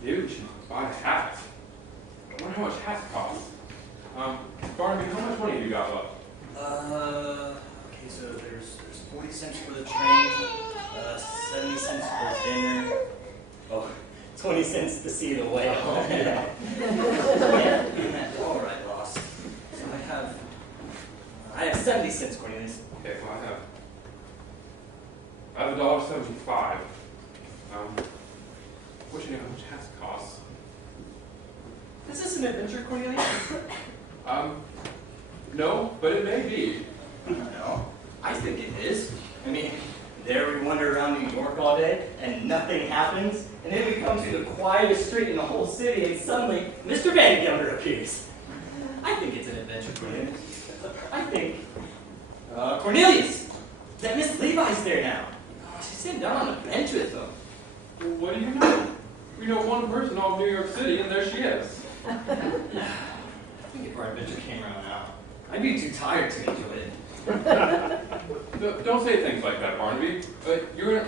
Maybe we should buy a hat. I wonder how much hats cost. Barnaby, how much money have you got left? Okay, so there's 40 cents for the train, 70 cents for dinner. Oh, 20 cents to see the whale. Yeah. All right, boss. So I have 70 cents, Cornelius. Okay, well I have $1.75. What you know how much hats cost? Is this an adventure, Cornelius? No, but it may be. I don't know. I think it is. I mean, there we wander around New York all day, and nothing happens, and then we come to the quietest street in the whole city, and suddenly, Mr. Van Gelder appears. I think it's an adventure, Cornelius. I think, Cornelius! That Miss Levi's there now. Oh, she's sitting down on the bench with them. Well, what do you know? We know one person all of New York City, and there she is. I think if our adventure came around now, I'd be too tired to enjoy it. Don't say things like that, Barnaby. When you're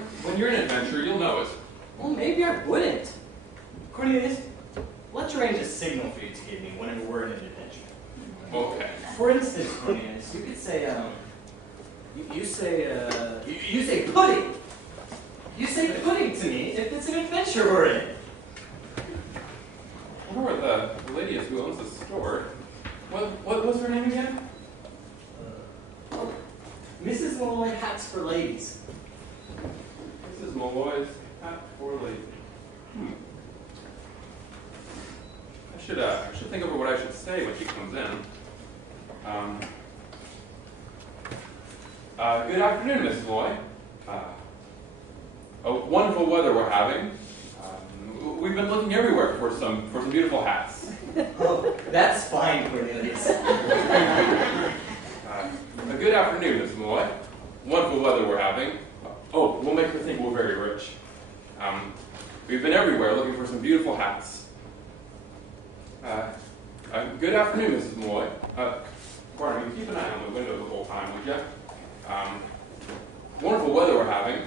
in an adventure, you'll know it. Well, maybe I wouldn't. Cornelius, let's arrange a signal for you to give me whenever we're in an adventure. Okay. For instance, Cornelius, you could say, you say pudding. You say pudding to me if it's an adventure we're in. I wonder where the lady is who owns the store. What was her name again? Mrs. Malloy Hats for Ladies. Mrs. Malloy's hat for lady. I should think over what I should say when she comes in. Good afternoon, Miss Malloy. Wonderful weather we're having. We've been looking everywhere for some beautiful hats. Oh, that's fine, Cornelius. Good afternoon, Miss Malloy. Wonderful weather we're having. We'll make her think we're very rich. We've been everywhere looking for some beautiful hats. Good afternoon, Mrs. Malloy. Barnaby, keep an eye on the window the whole time, would you? Wonderful weather we're having.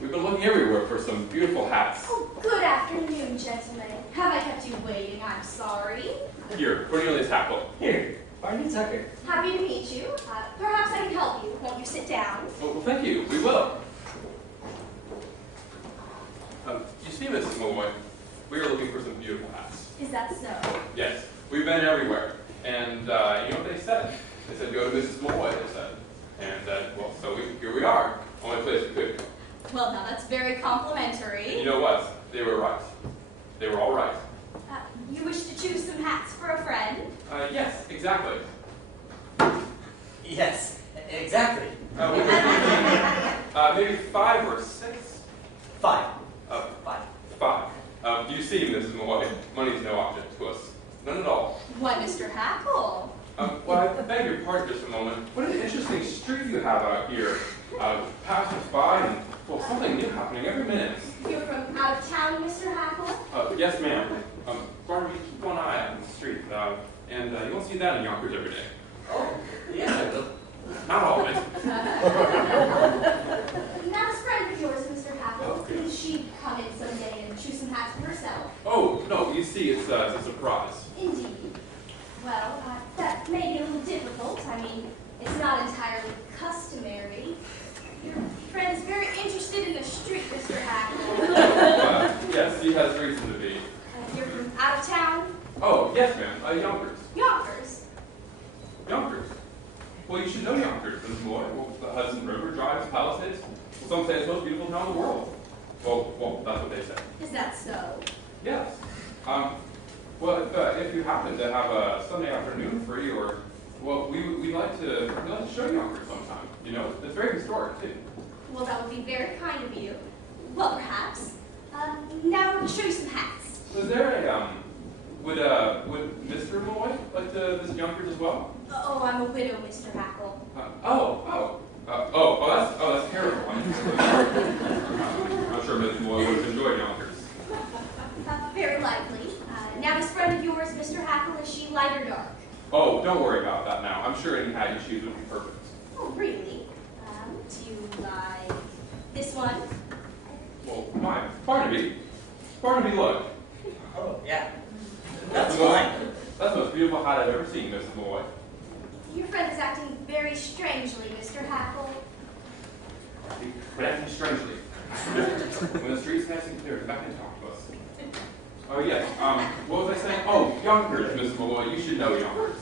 We've been looking everywhere for some beautiful hats. Oh, good afternoon, gentlemen. Have I kept you waiting? I'm sorry. Here, Cornelius Hackle. Here, Barney Tucker. Happy to meet you. Perhaps I can help you. Won't you sit down? Well, thank you. We will. You see, Mrs. Malloy, we are looking for some beautiful hats. Is that so? Yes, we've been everywhere. And you know what they said? They said, go to Mrs. Malloy, they said. And here we are. Only place we could go. Well, now that's very complimentary. And you know what? They were right. They were all right. You wish to choose some hats for a friend? Yes, exactly. Yes, exactly. Maybe 5 or 6? 5. 5. You see, Mrs. Malloy, money's no object to us. None at all. Why, Mr. Hackle? Well, I beg your pardon just a moment. What an interesting street you have out here. Passers by and, well, something new happening every minute. You're from out of town, Mr. Hackle? Yes, ma'am. Barnaby, keep one eye out and street, and you won't see that in Yonkers every day. Oh, yes, I will. Not always. Now this friend of yours, Mr. Hackle, couldn't she come in someday and choose some hats for herself? Oh, no, you see, it's a surprise. Indeed. Well, that may be a little difficult. I mean, it's not entirely customary. Your friend is very interested in the street, Mr. Hackle. Yes, he has reason to be. You're from out of town? Oh, yes, ma'am, Yonkers. Yonkers. Yonkers. Well, you should know Yonkers, Miss Moy. Well, the Hudson River drives Palisades. Well, some say it's the most beautiful town in the world. Well, that's what they say. Is that so? Yes. Well, if you happen to have a Sunday afternoon free, or well, we'd like to show Yonkers sometime. You know, it's very historic too. Well, that would be very kind of you. Well, perhaps. Now I'm going to show you some hats. Was there a would Mr. Moy like to visit Yonkers as well? Oh, I'm a widow, Mr. Hackle. That's terrible. I'm sure Miss Moy would have enjoyed Yonkers. Very likely. Now this friend of yours, Mr. Hackle, is she light or dark? Oh, don't worry about that now. I'm sure any hat you choose would be perfect. Oh, really? Do you like this one? Well, fine. Barnaby, look. Oh, yeah. That's fine. That's the most beautiful hat I've ever seen, Miss Moy. Your friend is acting very strangely, Mr. Hackle. But acting strangely. When the street's nice and clear, come back and talk to us. Oh, yes. What was I saying? Oh, Yonkers, Miss Malloy. You should know Yonkers.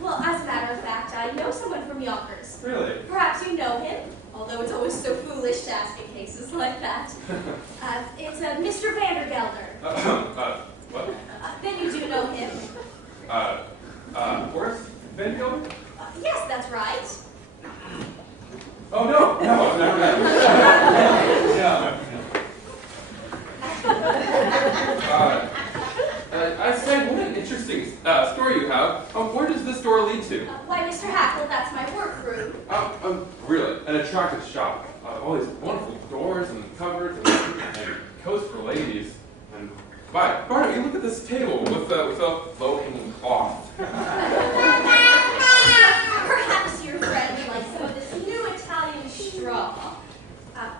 Well, as a matter of fact, I know someone from Yonkers. Really? Perhaps you know him, although it's always so foolish to ask in cases like that. It's Mr. Vandergelder. What? Then you do know him. Horace Vandergelder? Yes, that's right. Oh, no, never mind. No. I say, what an interesting story you have. Where does this door lead to? Why, Mr. Hackle, that's my workroom. Really, an attractive shop. All these wonderful doors and cupboards and coats for ladies. And Barnaby, look at this table with a low-hanging cloth. Perhaps your friend would like some of this new Italian straw.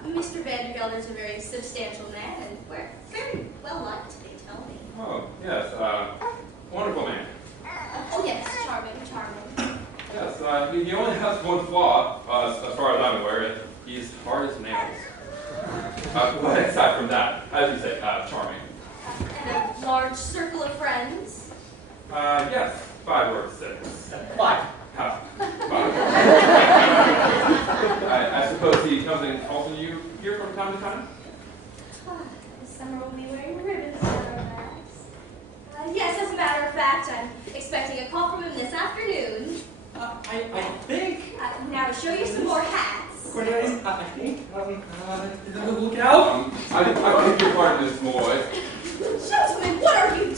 Mr. Vandergelder's a very substantial man and we're very well liked, they tell me. Oh, yes, wonderful man. Oh yes, charming. Yes, he only has one flaw, as far as I'm aware. He's hard as nails. But aside from that, as you say, charming. And a large circle of friends. Yes, 5 or 6. 5. I suppose he comes and calls on you here from time to time? This summer we'll be wearing ribbons on our backs. Yes, as a matter of fact, I'm expecting a call from him this afternoon. I think... Now to show you some more hats. Cornelius, I think... look out! I beg your pardon, Miss Moy. Gentlemen, what are you doing?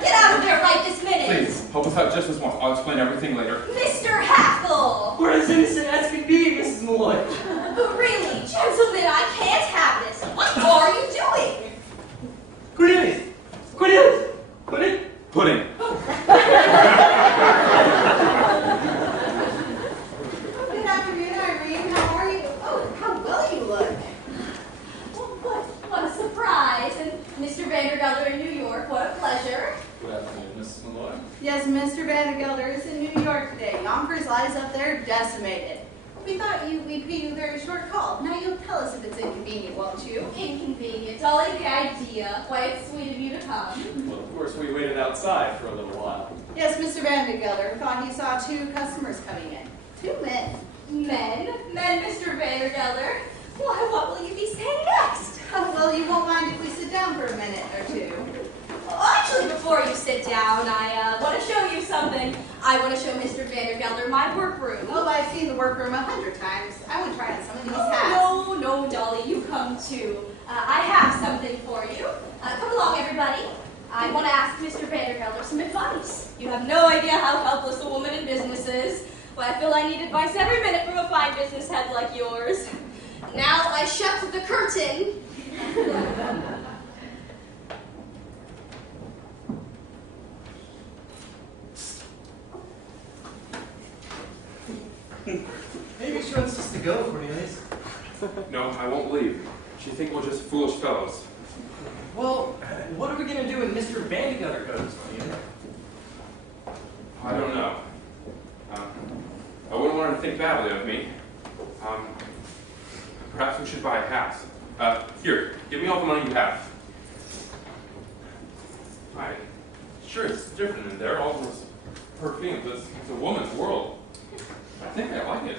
Get out of there right this minute! Please, help us out just this once. I'll explain everything later. Mr. Hackle! We're as innocent as can be, Mrs. Malloy. But really, gentlemen, I can't have this. What are you doing? Cornelius! Pudding. Good afternoon, Irene. How are you? Oh, how well you look. What a surprise. And Mr. Vandergelder in New York, what a pleasure. Good afternoon, Mrs. Malloy. Yes, Mr. Vandergelder is in New York today. Yonkers lies up there decimated. We thought we'd pay you a very short call. Now you'll tell us if it's inconvenient, won't you? Inconvenient. Dolly, the idea. Why, it's sweet of you to come. Well, of course, we waited outside for a little while. Yes, Mr. Vandergelder thought he saw 2 customers coming in. 2 men. Men, Mr. Vandergelder. Why, what will you be saying next? Oh, well, you won't mind if we sit down for a minute or 2. Actually, before you sit down, I want to show you something. I want to show Mr. Vandergelder my workroom. Oh, I've seen the workroom 100 times. I would try on some of these hats. No, Dolly, you come too. I have something for you. Come along, everybody. I want to ask Mr. Vandergelder some advice. You have no idea how helpless a woman in business is. Well, I feel I need advice every minute from a fine business head like yours. Now I shut the curtain. Maybe she wants us to go, Cornelius. No, I won't leave. She thinks we're just foolish fellows. Well, what are we going to do when Mr. Vandegutter goes, Cornelius? I don't know. I wouldn't want her to think badly of me. Perhaps we should buy a house. Here, give me all the money you have. Sure, it's different in there. All those perfumes. It's a woman's world. I think I like it.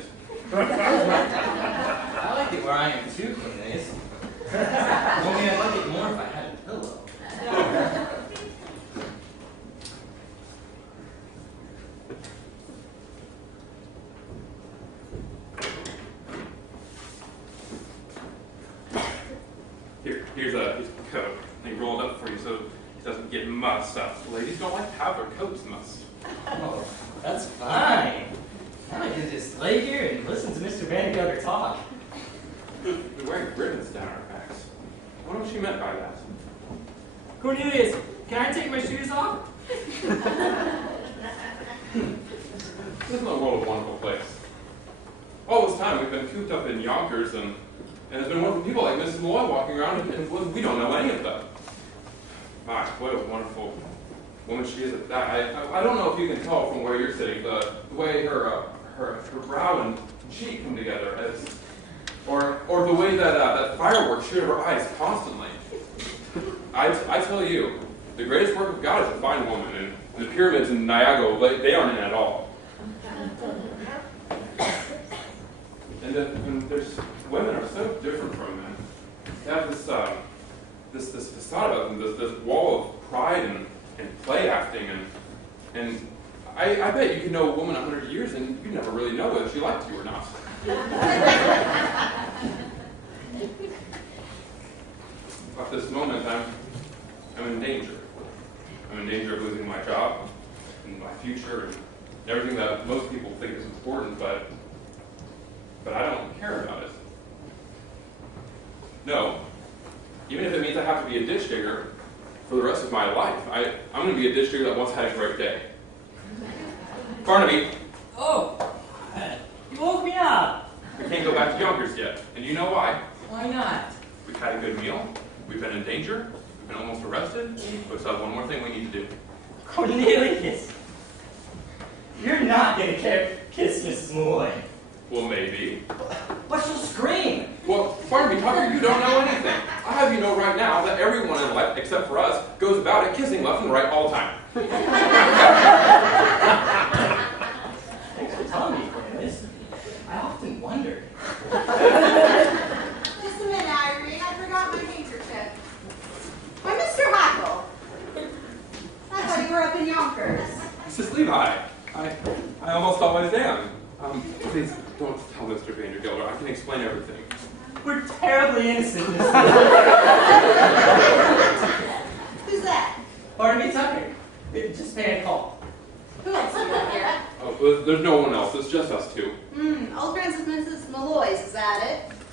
I like it where I am too, Cornelius. Only I'd like it more if I had a pillow. Here's a coat. They rolled up for you so it doesn't get mussed up. Ladies don't like to have their coats mussed. Oh, that's fine. Now I can just lay here and listen to Mr. Vandegutter talk. We're wearing ribbons down our backs. I wonder what she meant by that. Cornelius, can I take my shoes off? Isn't the world a wonderful place? All this time we've been cooped up in Yonkers and there's been wonderful people like Mrs. Malloy walking around and we don't know any of them. My, what a wonderful woman she is at that. I don't know if you can tell from where you're sitting, the way her brow and cheek come together, or the way that fireworks shoot her eyes constantly. I tell you, the greatest work of God is to find a woman, and the pyramids in Niagara, they aren't in at all. And there's women are so different from men. They have this facade about them, this wall of pride and play acting, and I bet you could know a woman 100 years and you'd never really know whether she liked you or not. At this moment, I'm in danger. I'm in danger of losing my job and my future and everything that most people think is important, but I don't care about it. No. Even if it means I have to be a ditch digger for the rest of my life, I'm going to be a ditch digger that once had a great day. Barnaby. Oh, you woke me up. We can't go back to Yonkers yet. And you know why? Why not? We've had a good meal. We've been in danger. We've been almost arrested. We still have one more thing we need to do. Cornelius, you're not going to kiss Mrs. Malloy. Well, maybe. But she'll scream. Well, Barnaby Tucker, you don't know anything. I have you know right now that everyone in life, except for us, goes about it kissing left and right all the time. Thanks for telling me, Cornelius. I often wondered. Just a minute, Irene. I forgot my handkerchief. Why, Mr. Hackle. I thought you were up in Yonkers. Mrs. Levi, I almost always am. Please don't tell Mr. Vandergilder. I can explain everything. We're terribly innocent. Who's that? Barnaby Tucker. Just pay a call. Who else do you have here? Oh, well, there's no one else. It's just us two. Old friends of Mrs. Malloy's, is that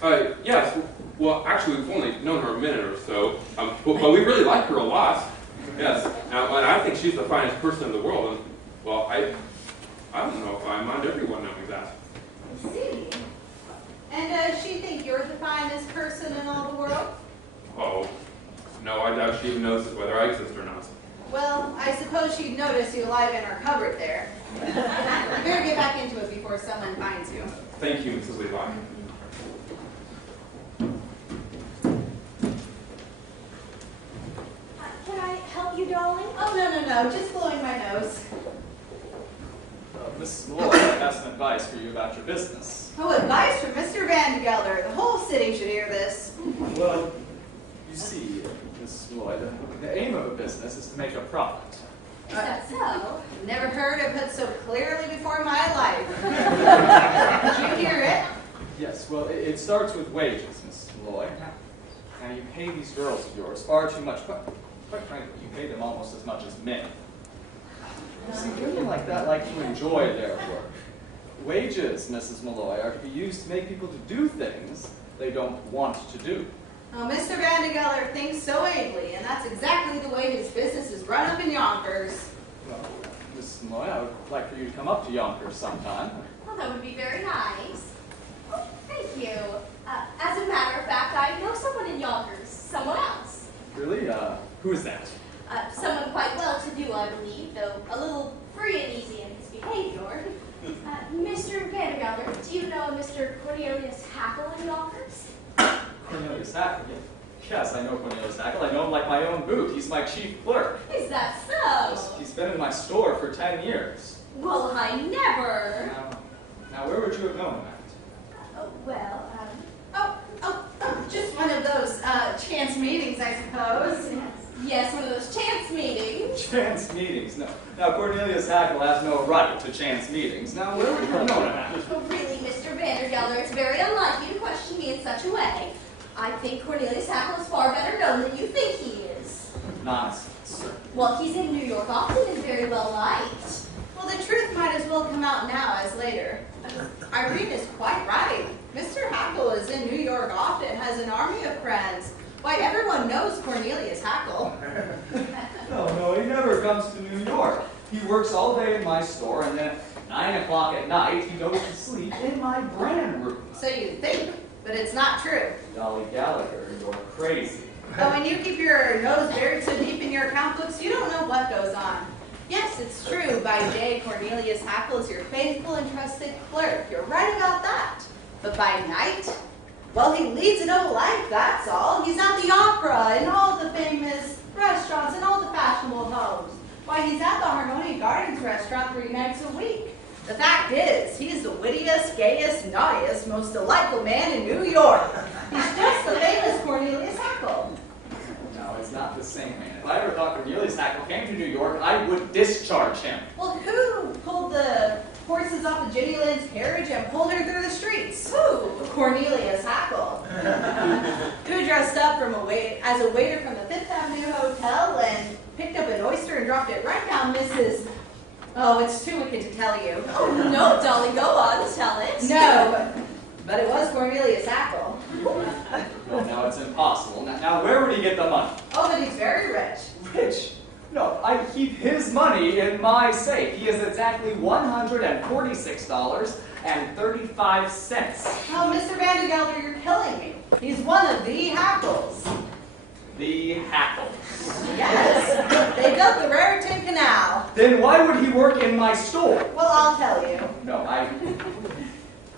it? Yes. Well, actually, we've only known her a minute or so, but we really like her a lot. Yes. And I think she's the finest person in the world. And, well, I don't know if I mind everyone knowing that. I see. And does she think you're the finest person in all the world? Oh, no, I doubt she even knows whether I exist or not. Well, I suppose she'd notice you alive in her cupboard there. You better get back into it before someone finds you. Thank you, Mrs. Levi. Can I help you, darling? Oh, no, just blowing my nose. Mrs. Malloy, I have some advice for you about your business. Oh, advice from Mr. Vandegelder. The whole city should hear this. Well, you see, Mrs. Malloy, the aim of a business is to make a profit. Is that so? Never heard it put so clearly before my life. Did you hear it? Yes, well, it starts with wages, Mrs. Malloy. Now, you pay these girls of yours far too much. Quite frankly, you pay them almost as much as men. You see, women like that like to enjoy their work. Wages, Mrs. Malloy, are to be used to make people to do things they don't want to do. Well, Mr. Vandegelder thinks so ably, and that's exactly the way his business is run up in Yonkers. Well, Miss Malloy, I would like for you to come up to Yonkers sometime. Well, that would be very nice. Oh, thank you. As a matter of fact, I know someone in Yonkers. Someone else. Really? Who is that? Someone quite well-to-do, I believe, though a little free and easy in his behavior. Mr. Vandergelder, do you know a Mr. Cornelius Hackle in Yonkers? Cornelius Hackle? Yes, I know Cornelius Hackle. I know him like my own boot. He's my chief clerk. Is that so? He's been in my store for 10 years. Well, I never. Now where would you have known that? Just one of those chance meetings, I suppose. Yes, one of those chance meetings. Chance meetings? No. Now, Cornelius Hackle has no right to chance meetings. Now, where would you have known that? Oh, really, Mr. Vandergelder, it's very unlike you to question me in such a way. I think Cornelius Hackle is far better known than you think he is. Nonsense. Well, he's in New York often and very well liked. Well, the truth might as well come out now as later. Irene is quite right. Mr. Hackle is in New York often, has an army of friends. Why, everyone knows Cornelius Hackle. No, he never comes to New York. He works all day in my store, and then at 9 o'clock at night, he goes to sleep in my brand room. So you think, but it's not true. Dolly Gallagher, you're crazy. But when you keep your nose buried so deep in your account books, you don't know what goes on. Yes, it's true. By day, Cornelius Hackle is your faithful and trusted clerk. You're right about that. But by night, well, he leads a noble life, that's all. He's at the opera and all the famous restaurants and all the fashionable homes. Why, he's at the Harmonia Gardens restaurant 3 nights a week. The fact is, he's the wittiest, gayest, naughtiest, most delightful man in New York. He's just the famous Cornelius Hackle. No, it's not the same man. If I ever thought Cornelius Hackle came to New York, I would discharge him. Well, who pulled the horses off of Jenny Lynn's carriage and pulled her through the streets? Who? Cornelius Hackle. Who dressed up as a waiter from the Fifth Avenue Hotel and picked up an oyster and dropped it right down Mrs. Oh, it's too wicked to tell you. Oh, no, Dolly, go on, tell it. No, but it was Cornelius Hackle. Well, now it's impossible. Now, where would he get the money? Oh, but he's very rich. Rich? No, I keep his money in my safe. He is exactly $146.35. Oh, Mr. Vandergelder, you're killing me. He's one of the Hackles. The Hackle. Yes, they built the Raritan Canal. Then why would he work in my store? Well, I'll tell you. No, I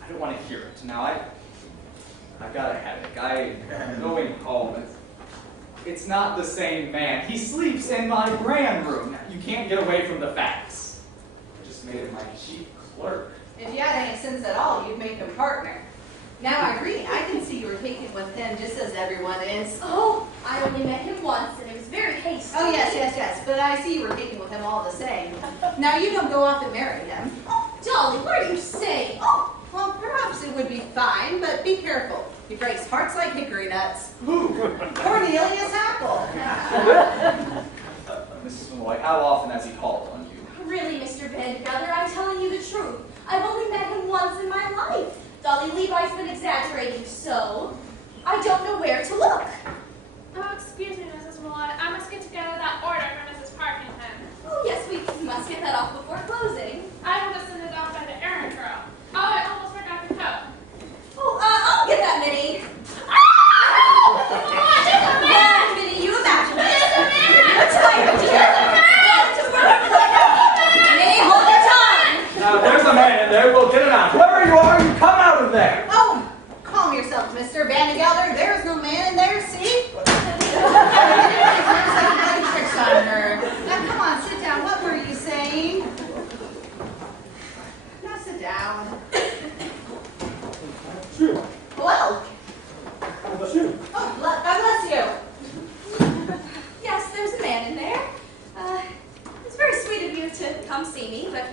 don't want to hear it. Now, I've got a headache. I'm going home. It's not the same man. He sleeps in my brand room. You can't get away from the facts. I just made him my chief clerk. If you had any sense at all, you'd make him partner. Now, Irene, I can see you were taken with him just as everyone is. Oh, I only met him once, and it was very hasty. Oh, yes. But I see you were taken with him all the same. Now, you don't go off and marry him. Oh, Dolly, what are you saying? Oh, well, perhaps it would be fine, but be careful. He breaks hearts like hickory nuts. Who? Cornelius Hackle. Mrs. Malloy, how often has he called on you? Really, Mr. Vandergelder, I'm telling you the truth. I've only met him once in my life. Dolly Levi's been exaggerating so. I don't know where to look. Oh, excuse me, Mrs. Malloy. I must get together that order for Mrs. Parkington. Oh, yes, we must get that off before closing. I want to send it off by the errand girl. Oh, I almost forgot the coat. Oh, I'll get that, Minnie. Oh, there's a man! Yes, Minnie, you imagine it. There's a man! You're tired, dear. Minnie, hold your tongue. Now, there's a man in there. We'll get him out. Whoever you are, you come out of there. Oh, calm yourself, Mr. Vandergelder. There's no man in there, see? Tricks on her. Now, come on, sit down. What were you saying? Now, sit down. Well. Oh, God bless you. Yes, there's a man in there. It's very sweet of you to come see me, but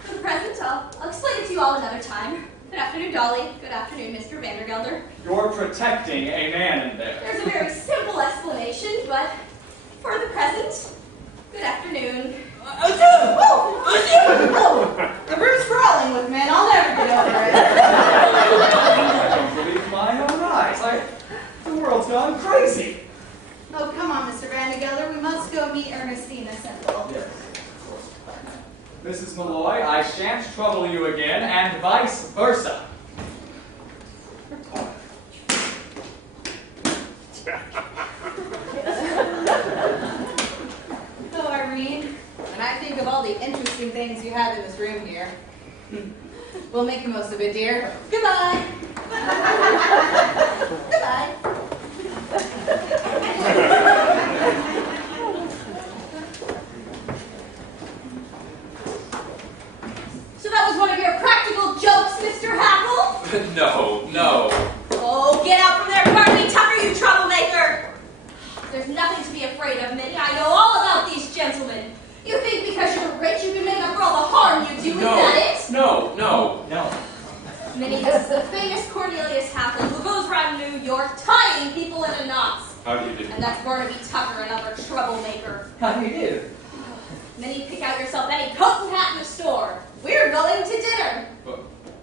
for the present, I'll explain it to you all another time. Good afternoon, Dolly. Good afternoon, Mr. Vandergelder. You're protecting a man in there. There's a very simple explanation, but for the present, good afternoon. The room's crawling with men. I'll never get over it. I don't believe my own eyes. The world's gone crazy. Oh, come on, Mr. Vandergelder. We must go meet Ernestina Simple. Yes, of course. Mrs. Malloy, I shan't trouble you again, and vice versa. Oh, Irene, when I think of all the interesting things you have in this room here, we'll make the most of it, dear. Goodbye. Goodbye. So that was one of your practical jokes, Mr. Hackle? No. Oh, get out from there, Barnaby Tucker, you troublemaker! There's nothing to be afraid of, Minnie. I know all about these gentlemen. You think because you're rich you can make up for all the harm you do, is that it? No. Minnie, this is the famous Cornelius Hackle who goes around New York tying people into knots. How do you do? And that's Barnaby Tucker, another troublemaker. How do you do? Minnie, pick out yourself any coat and hat in the store. We're going to dinner.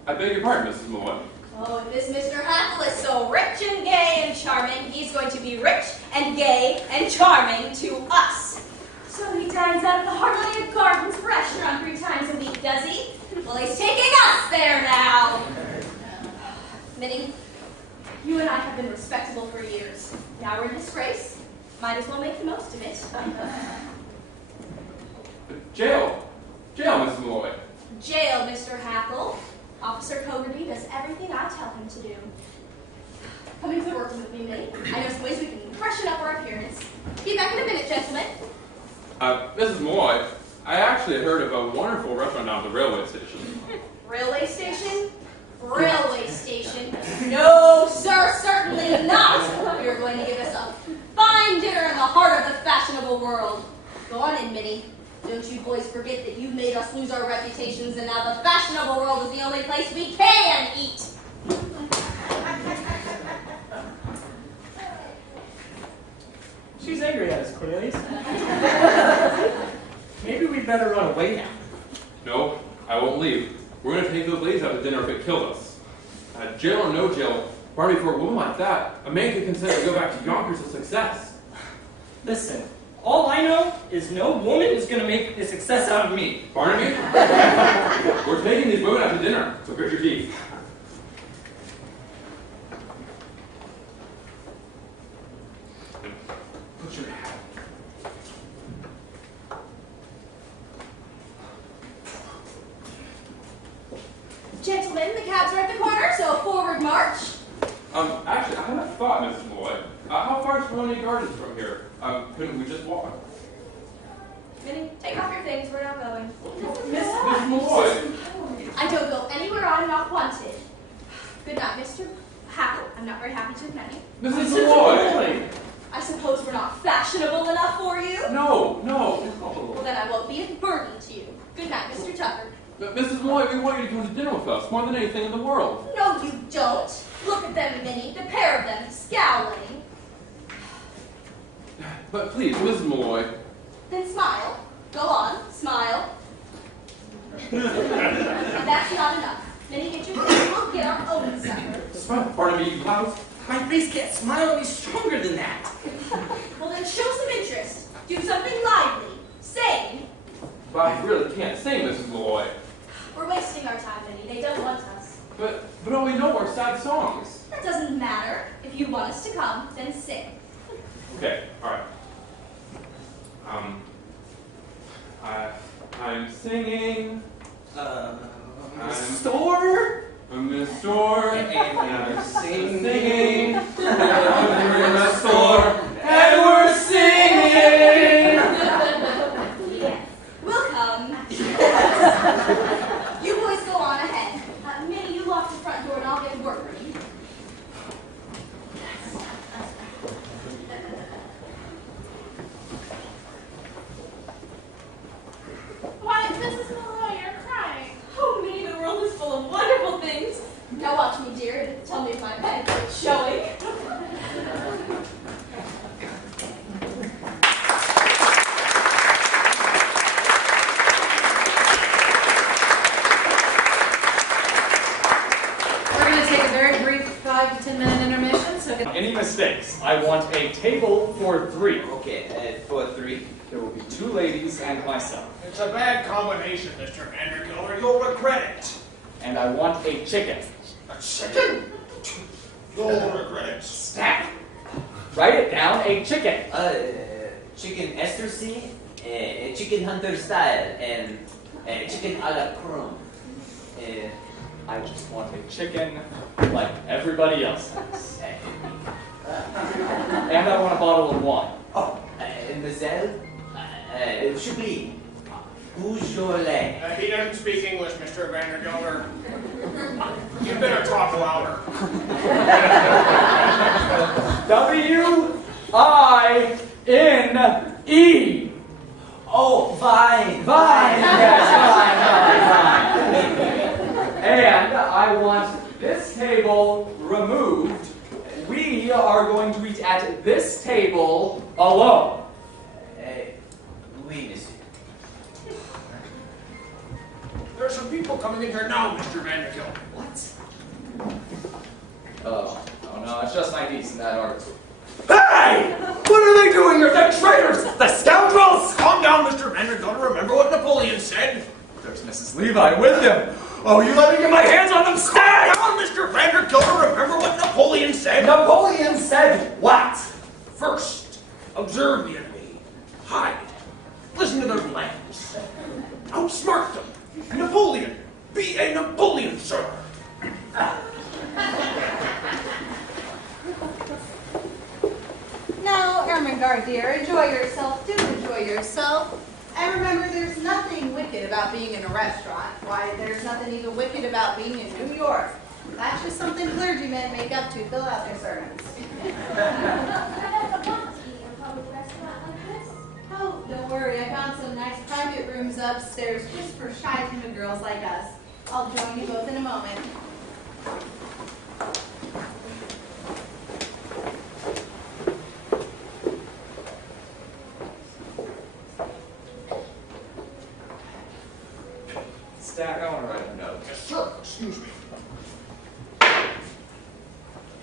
I beg your pardon, Mrs. Malloy. Oh, if this Mr. Hackle is so rich and gay and charming, he's going to be rich and gay and charming to us. So he dines out at the Harmonic Gardens restaurant 3 times a week, does he? Well, he's taking us there now. Minnie, you and I have been respectable for years. Now we're in disgrace. Might as well make the most of it. Jail, Mrs. Malloy. Jail, Mr. Hackle. Officer Cogerty does everything I tell him to do. Come into the workroom with me, Minnie. I know some ways we can freshen up our appearance. Be back in a minute, gentlemen. Mrs. Malloy, I actually had heard of a wonderful restaurant down at the railway station. Railway station? Railway station? No, sir, certainly not. You're going to give us a fine dinner in the heart of the fashionable world. Go on in, Minnie. Don't you boys forget that you made us lose our reputations, and now the fashionable world is the only place we can eat. She's angry at us, Cornelius. Maybe we'd better run away now. No, I won't leave. We're going to take those ladies out to dinner if it kills us. Jail or no jail, Barnaby, for a woman like that, a man can consent to go back to Yonkers with success. Listen, all I know is no woman is going to make a success out of me. Barnaby, we're taking these women out to dinner, so grit your teeth. Put your hat. Gentlemen, the cabs are at the corner, so forward march. Actually, I had a thought, Mrs. Malloy. How far is Harmonic Gardens from here? Couldn't we just walk? Minnie, take off your things, we're not going. Miss Malloy. I don't go anywhere I'm not wanted. Good night, Mr. Hackle. I'm not very happy to have met you. Mrs. Malloy. I suppose we're not fashionable enough for you? No. Well, then I won't be a burden to you. Good night, Mr. Tucker. Mrs. Malloy, we want you to come to dinner with us, more than anything in the world. No, you don't. Look at them, Minnie, the pair of them, scowling. But please, Mrs. Malloy. Then smile. Go on, smile. And that's not enough. Minnie, get your things, we'll get our own supper. Smile, Barnaby, you louse. My face can't smile any stronger than that. Well, then show some interest. Do something lively. Sing. But I really can't sing, Mrs. Malloy. We're wasting our time, Minnie. They don't want us. But all we know are sad songs. That doesn't matter. If you want us to come, then sing. Okay, alright. I'm singing. Store? I'm in a store. And I'm Singing. singing. We're in a store. And we're singing. Yeah. We'll come. You boys go on ahead. Minnie, you lock the front door and I'll get to work for you. Why, Mrs. Malloy, you're crying. Oh, Minnie, the world is full of wonderful things. Now watch me, dear, and tell me if my petticoat's showing. We're going to take a very brief 5 to 10 minute intermission, so good. Any mistakes? I want a table for 3. Okay, for 3. There will be 2 ladies and myself. It's a bad combination, Mr. Vandergilder. You'll regret it. And I want a chicken. A chicken? You'll regret it. Snap! Write it down, a chicken. Chicken Esther C, chicken hunter style, and chicken a la creme. I just want a chicken like everybody else has. And I want a bottle of wine. Oh, Mademoiselle, Chablis, Beaujolais. He doesn't speak English, Mr. Vandergilder. You better talk louder. W-I-N-E. Oh, vine. Vine, yes, vine. And I want this table removed. We are going to eat at this table alone. Oui, monsieur. There are some people coming in here now, Mr. Vandergilder. What? Oh no, it's just my niece in that article. Hey! What are they doing here? The traitors! The scoundrels! Calm down, Mr. Vandergilder. Remember what Napoleon said? There's Mrs. Levi with them. Oh, you let me get my hands on them, stay! Calm down, Mr. Vandergilder. Remember what Napoleon said? Napoleon said what? First, observe the enemy. Hide. Listen to their plans. Outsmart them. Napoleon. Be a Napoleon, sir. Now, Ermengarde, dear, enjoy yourself. Do enjoy yourself. And remember, there's nothing wicked about being in a restaurant. Why, there's nothing even wicked about being in New York. That's just something clergymen make up to fill out their sermons. Oh, don't worry. I found some nice private rooms upstairs just for shy, timid girls like us. I'll join you both in a moment. Stack, I want to write a note. Yes, sir. Excuse me.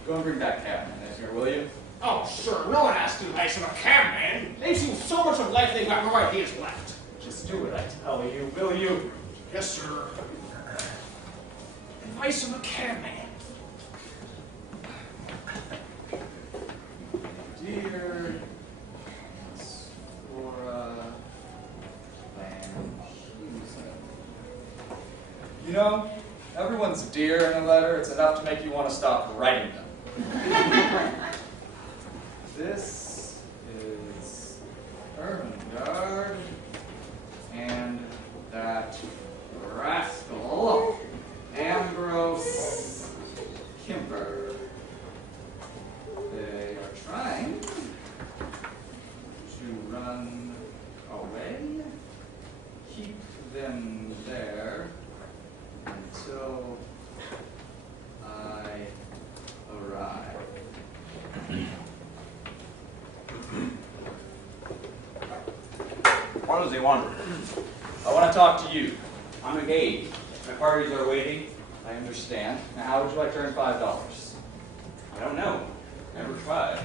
Go and bring back Captain in here, will you? Oh, sir. No one asked advice of a cabman. They've seen so much of life they've got no ideas left. Just do what I tell you, will you? Yes, sir. Advice of a cabman. Dear Laura Van Heusen. You know, everyone's dear in a letter. It's enough to make you want to stop writing them. This is Ermengarde and that rascal Ambrose Kimber. They are trying to run away. Keep them there until I arrive. What does he want? I want to talk to you. I'm engaged. My parties are waiting. I understand. Now, how would you like to earn $5? I don't know. Never tried.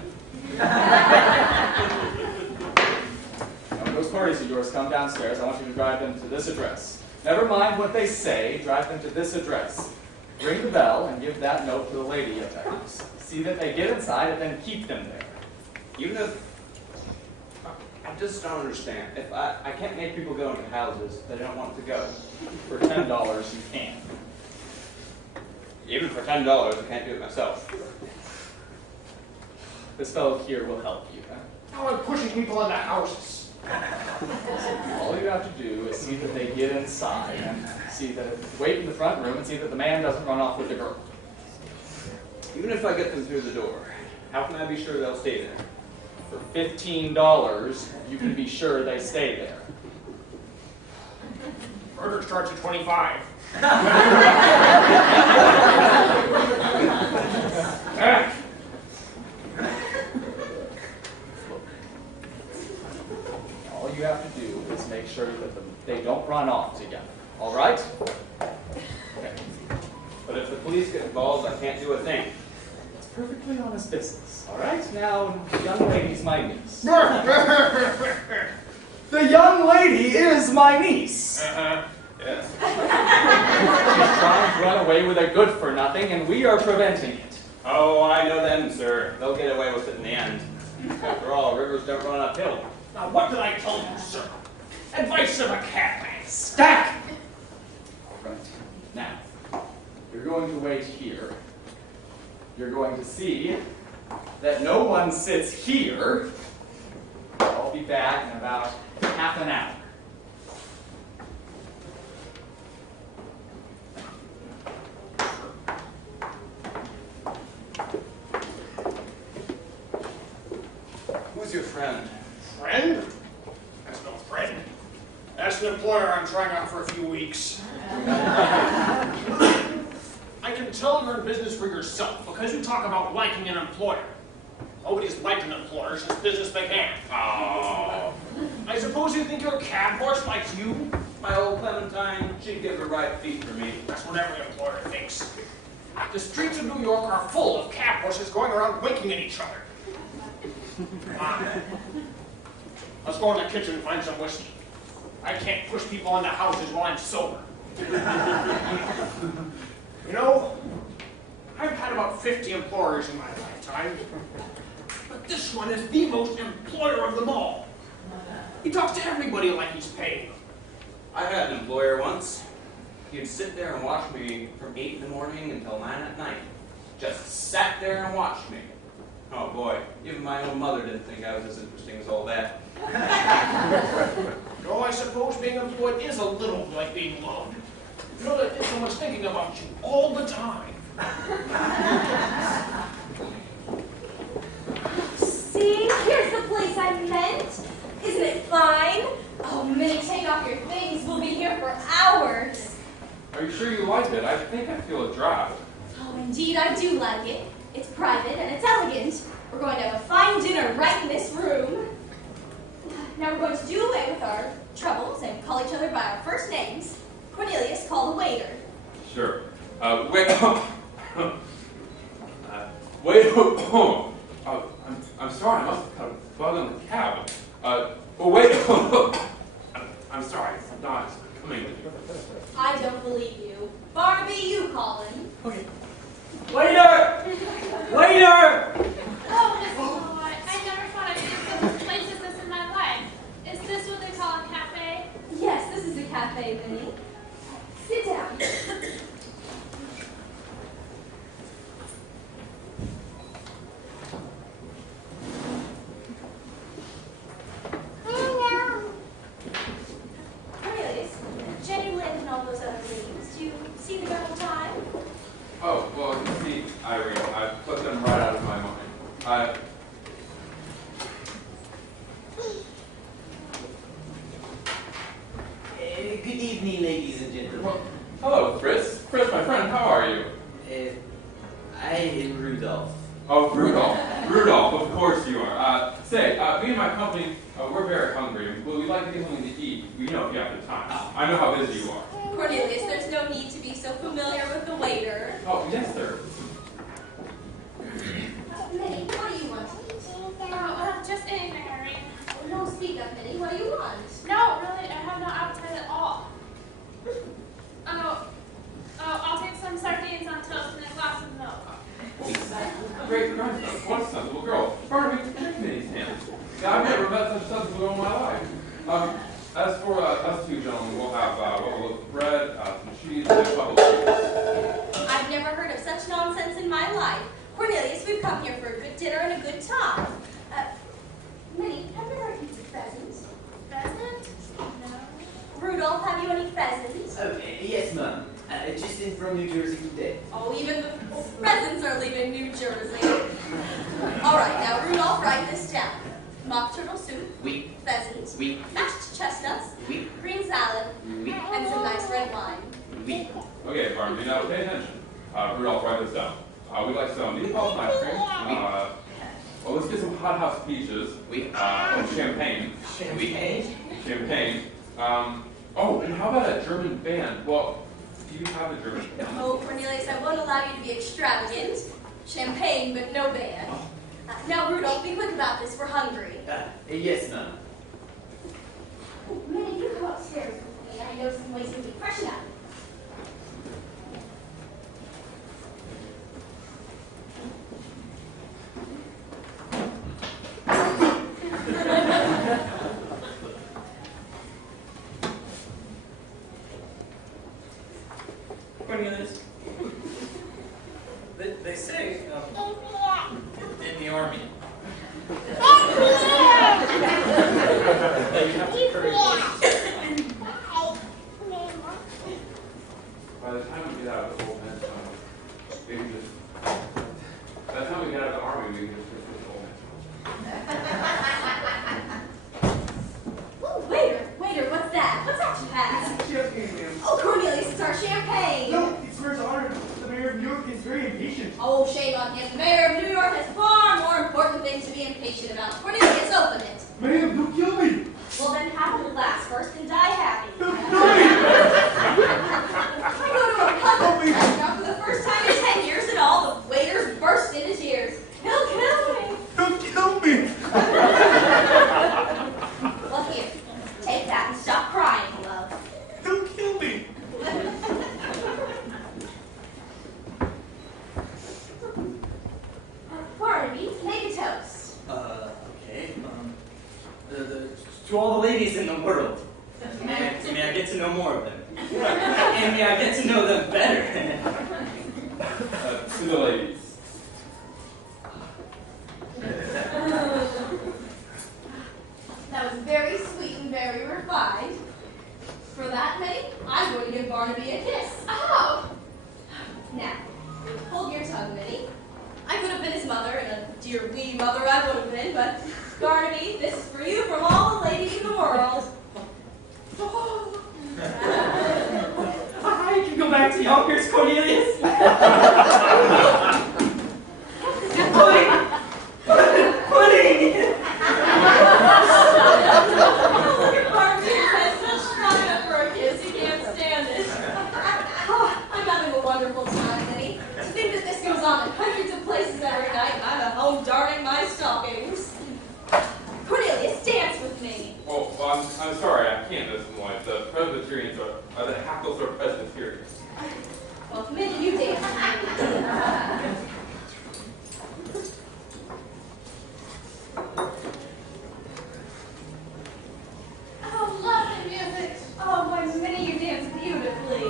When those parties of yours come downstairs, I want you to drive them to this address. Never mind what they say, drive them to this address. Ring the bell and give that note to the lady at the house. See that they get inside and then keep them there. Even if I just don't understand. If I can't make people go into houses that I don't want to go. For $10, you can. Even for $10, I can't do it myself. This fellow here will help you. Huh? Now I'm pushing people into houses. All you have to do is see that they get inside and see that wait in the front room and see that the man doesn't run off with the girl. Even if I get them through the door, how can I be sure they'll stay there? For $15, you can be sure they stay there. Murder starts at 25. All you have to do is make sure that they don't run off together. All right? Okay. But if the police get involved, I can't do a thing. perfectly honest business, all right? Now, the young lady's my niece. The young lady is my niece. Yes. She's trying to run away with a good-for-nothing, and we are preventing it. Oh, I know them, sir. They'll get away with it in the end. After all, rivers don't run uphill. Now, what did I tell you, sir? Advice of a cabman. Stack! All right. Now, you're going to wait here. You're going to see that no one sits here. I'll be back in about half an hour. Who's your friend? Friend? That's no friend. That's an employer I'm trying out for a few weeks. I can tell you're in business for yourself because you talk about liking an employer. Nobody's liked an employer since business began. Oh. I suppose you think your cab horse likes you? My old Clementine, she'd give her right feet for me. That's what every employer thinks. The streets of New York are full of cab horses going around winking at each other. Let's go in the kitchen and find some whiskey. I can't push people into houses while I'm sober. You know, I've had about 50 employers in my lifetime, but this one is the most employer of them all. He talks to everybody like he's paying them. I had an employer once. He'd sit there and watch me from 8 in the morning until 9 at night. Just sat there and watched me. Oh boy, even my own mother didn't think I was as interesting as all that. No, I suppose being employed is a little like being loved. You know that someone's thinking about you all the time. See, here's the place I meant. Isn't it fine? Oh, Minnie, take off your things. We'll be here for hours. Are you sure you like it? I think I feel a draft. Oh, indeed, I do like it. It's private and it's elegant. We're going to have a fine dinner right in this room. Now we're going to do away with our troubles and call each other by our first names. Cornelius, call the waiter. Sure. Wait. Wait. I'm sorry. I must have cut a bug on the cab. Wait. I'm sorry. I'm not coming with you. I don't believe you. Barnaby, you call him. Okay. Waiter! Waiter! Oh, Mrs. Lord, I never thought I'd see such a place as this in my life. Is this what they call a cafe? Yes, this is a cafe, Minnie. Sit down. Cornelius, Jenny Lind and all those other ladies, do you see the girl time? Oh, well, you see, Irene, I put them right out of my mind. Good evening, ladies and gentlemen. Hello, Fritz. Fritz, my friend, how are you? I am Rudolph. Oh, Rudolph. Rudolph, of course you are. Say, me and my company, we're very hungry. We'd like to get something to eat. We know if you have the time. I know how busy you are. Cornelius, there's no need to be so familiar with the waiter. Oh, yes, sir. Minnie, what do you want to eat? Just anything, Irene. No, speak up, Minnie. What do you want? No, really, I have no appetite at all. I'll take some sardines on toast and a glass of milk. Great grandson. What a sensible girl. Barnaby, take Minnie's hand. Yeah, I've never met such a sensible girl in my life. As for us two gentlemen, we'll have bread, some cheese, and a couple of cheese. I've never heard of such nonsense in my life. Cornelius, we've come here for a good dinner and a good time. Minnie, have you ever eaten pheasant? Pheasant? No. Rudolph, have you any pheasant? Yes, ma'am. Just in from New Jersey today. Oh, even the pheasants are leaving New Jersey. All right, now, Rudolph, write this down. Mock turtle soup, Oui. pheasant, Oui. mashed chestnuts, Oui. green salad, Oui. and some nice red wine. Oui. Okay, Barnaby, now pay attention. Rudolph, write this down. We'd like some Neapolitan ice cream. Well, let's get some hot house peaches. Oui. Champagne. Champagne. Champagne. Oh, and how about a German band? Well, do you have a German band? Oh, Cornelius, I won't allow you to be extravagant. Champagne, but no band. Now, Rudolph, be quick about this. We're hungry. Yes, ma'am. Oh, Minnie, you come upstairs with me. I know some ways to be fresh enough. Cornelius. They say in the army that you have to courage. By the time we get out of the old men's home, we can just. By the time we get out of the army, we can just switch to the old men's home. Ooh, waiter, what's that? What's that you have? Champagne, ma'am. Oh, Cornelius, it's our champagne. No, it's for his honor. The mayor of New York is very impatient. Oh, shame on him. The mayor of New York has far more important things to be impatient about. Cornelius, open it. Ma'am, don't kill me. Well, then have a glass first and die happy. No. I go to a public restaurant for the first time in 10 years, and all the waiters burst into tears. He'll kill me. Don't kill me. Well, here, take that and stop crying, love. Don't kill me. Barnaby, make a toast. Okay. To all the ladies in the world. May I get to know more of them. And may I get to know them better. To the ladies. That was very sweet and very refined. For that, Minnie, I'm going to give Barnaby a kiss. Oh! Now, hold your tongue, Minnie. I could have been his mother, and a dear wee mother I would have been, but Barnaby, this is for you from all the ladies in the world. I can go back to Yonkers, Cornelius. Pudding! Barnaby has such strong up for a kiss, he can't stand it. Oh, I'm having a wonderful time, Minnie. To think that this goes on in hundreds of places every night, and I'm at home darning my stockings. Cornelius, dance with me. Well, I'm sorry, I can't this morning. The Presbyterians are the Hackles are Presbyterians. Well, Minnie, you dance with me. Oh, lovely music. Oh, my Minnie, you dance beautifully.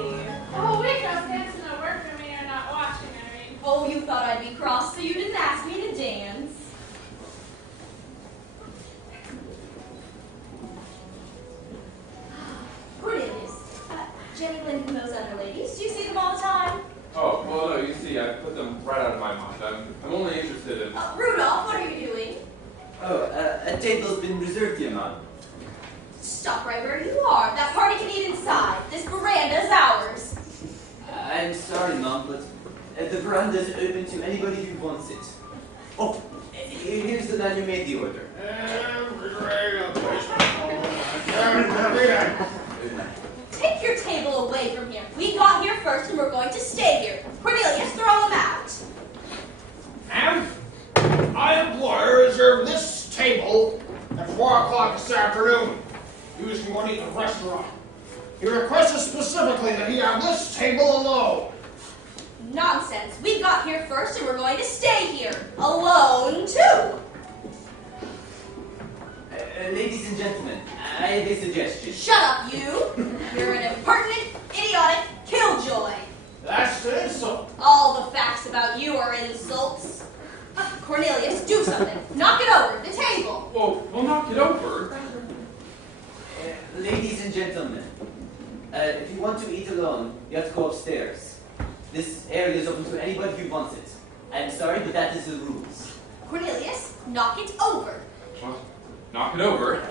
Oh, wait, no dancing no work for me. You're not watching, I mean. Oh, you thought I'd be cross, so you didn't ask me to dance. Cornelius, Jenny Lind and those other ladies, do you see them all the time? Oh, well, no, you see, I put them right out of my mind. I'm only interested in. Rudolph, what are you doing? Oh, a table's been reserved here, ma'am. Stop right where you are. That party can eat inside. This veranda's ours. I'm sorry, ma'am, but the veranda's open to anybody who wants it. Oh, here's the man who made the order. Take your table away from here. We got here first and we're going to stay here. Cornelius, throw him out. And I employer reserved this table at 4 o'clock this afternoon. He was going to eat in the restaurant. He requested specifically that he have this table alone. Nonsense. We got here first and we're going to stay here. Alone, too. Ladies and gentlemen, I have a suggestion. Shut up, you. You're an impertinent, idiotic killjoy. That's an insult. All the facts about you are insults. Cornelius, do something. Knock it over. The table. Well, we'll knock it over. Ladies and gentlemen, if you want to eat alone, you have to go upstairs. This area is open to anybody who wants it. I'm sorry, but that is the rules. Cornelius, knock it over. Well, knock it over.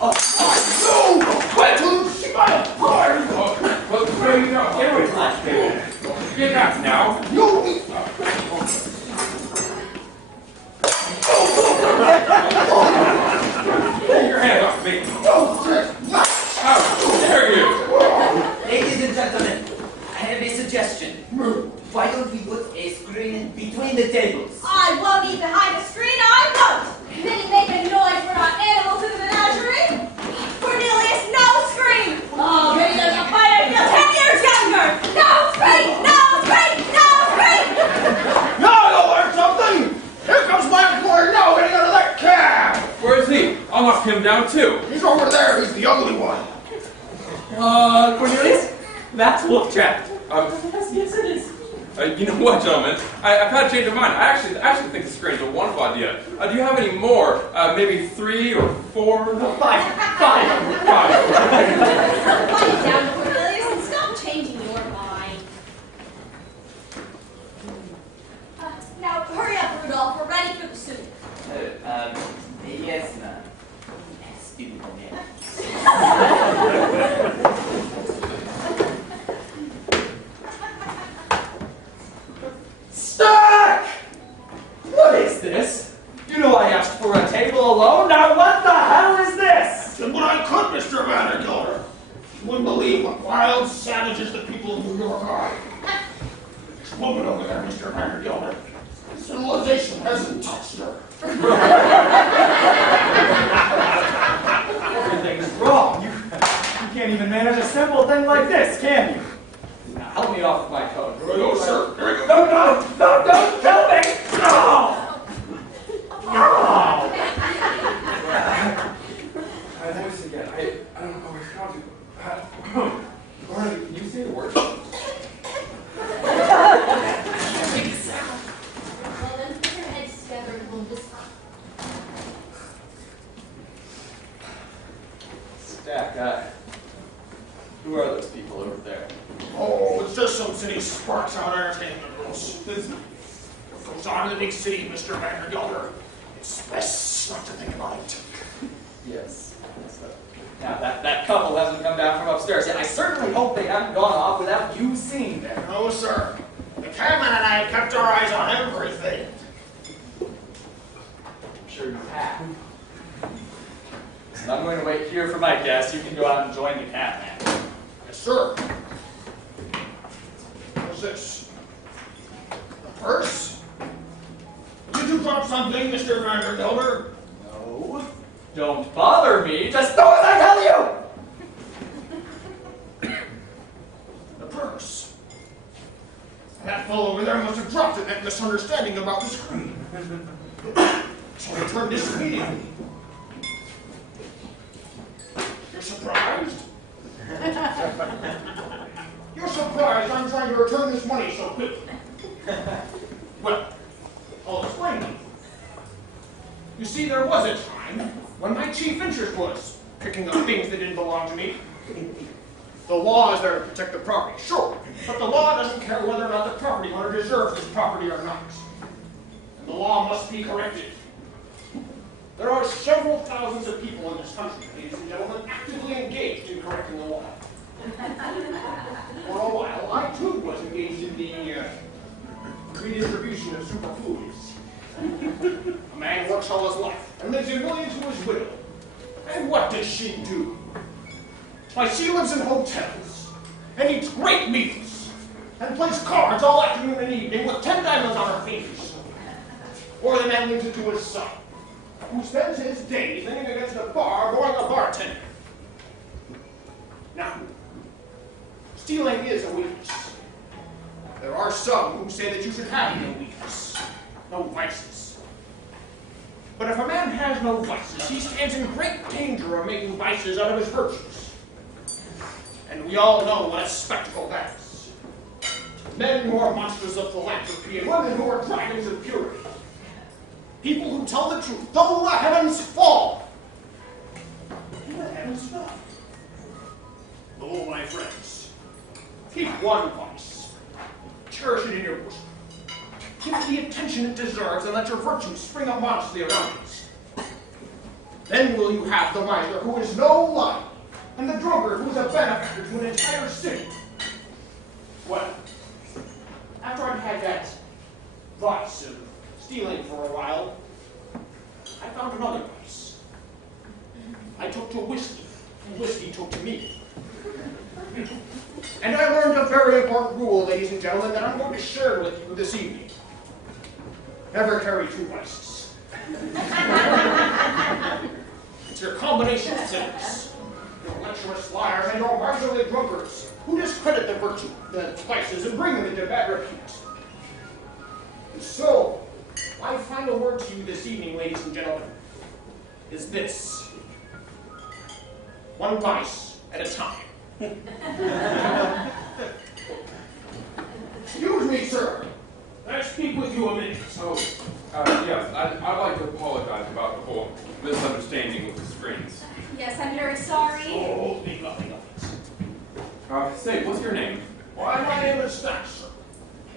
Oh, No! Wait till she got a fire! Well, there you go. Get away from that table. Get back now. You! Take your hand off me. How dare you? ladies and gentlemen, I have a suggestion. Why don't we put a screen between the tables? I won't eat behind a screen, I won't! Didn't make a noise, we're not animals in the menagerie! Cornelius, no screen! Oh, maybe there's a fight, I feel 10 years younger! No screen! No screen! No screen! Now you'll learn something! Here comes my employer now getting out of that cab! Where is he? I'll knock him down too. He's over there, he's the ugly one. Cornelius? That's Wolf Trap. Yes, it is. You know what, gentlemen? I've had to change my mind. I actually think this screen's a wonderful idea. Do you have any more? Maybe 3 or 4? Five. Put it down, Cornelius, and stop changing your mind. Now, hurry up, Rudolph. We're ready for the soup. Yes, ma'am. Stupid man. Stack! What is this? You know I asked for a table alone. Now what the hell is this? Did what I could, Mr. Vandergilder. You wouldn't believe what wild savages the people of New York are. This woman over there, Mr. Vandergilder. Civilization hasn't touched her. Everything's wrong. You can't even manage a simple thing like this, can you? Now help me off with my coat. Here we go, sir. Here we go. No, don't kill me! No! No! Voice again. I don't know how to. Barnaby, can you say the word? Well, then put your heads together and hold this up. Stack, who are those people over there? Oh, it's just some city sparks out entertainment rules. What goes on in the big city, Mr. Vandergilder? It's best not to think about it. Yes. Now, that couple hasn't come down from upstairs yet. I certainly hope they haven't gone off without you seeing them. No, sir. The cabman and I have kept our eyes on everything. I'm sure you have. So I'm going to wait here for my guests. You can go out and join the cabman. Yes, sir. What's this? A purse? Did you drop something, Mr. Vandergilder? No. Don't bother me. Just do as I tell you! The purse. That fellow over there must have dropped it in that misunderstanding about the screen. So return this immediately. You're surprised? You're surprised I'm trying to return this money so quickly. Well, I'll explain them. You see, there was a time when my chief interest was picking up things that didn't belong to me. The law is there to protect the property, sure, but the law doesn't care whether or not the property owner deserves his property or not. And the law must be corrected. There are several thousands of people in this country, ladies and gentlemen, actively engaged in correcting the law. For a while, I too was engaged in the redistribution of superfluities. A man works all his life and lives in millions to his widow. And what does she do? Why, she lives in hotels and eats great meals and plays cards all afternoon and evening with 10 diamonds on her fingers. Or the man leaves it to his son, who spends his days leaning against a bar going a bartender. Now, stealing is a weakness. There are some who say that you should have no weakness, no vices. But if a man has no vices, he stands in great danger of making vices out of his virtues. And we all know what a spectacle that is. Men who are monsters of philanthropy and women who are dragons of purity. People who tell the truth, though the heavens fall. And the heavens fall. Oh, my friends, keep one vice. Cherish it in your bosom. Give it the attention it deserves and let your virtues spring up modestly around it. Then will you have the miser who is no liar, and the drunkard who is a benefactor to an entire city. Well, after I'd had that vice of stealing for a while, I found another vice. I took to whiskey, and whiskey took to me. And I learned a very important rule, ladies and gentlemen, that I'm going to share with you this evening. Never carry two vices. It's your combination of sins. Your lecherous liars and your miserly drunkards who discredit the virtue, the vices, and bring them into bad repute. And so, my final word to you this evening, ladies and gentlemen, is this. One vice at a time. Excuse me, sir. Can I speak with you a minute? Oh, yes. I'd like to apologize about the whole misunderstanding with the screens. Yes, I'm very sorry. Oh, think nothing of it. Say, what's your name? Why, my name is Snatch, sir.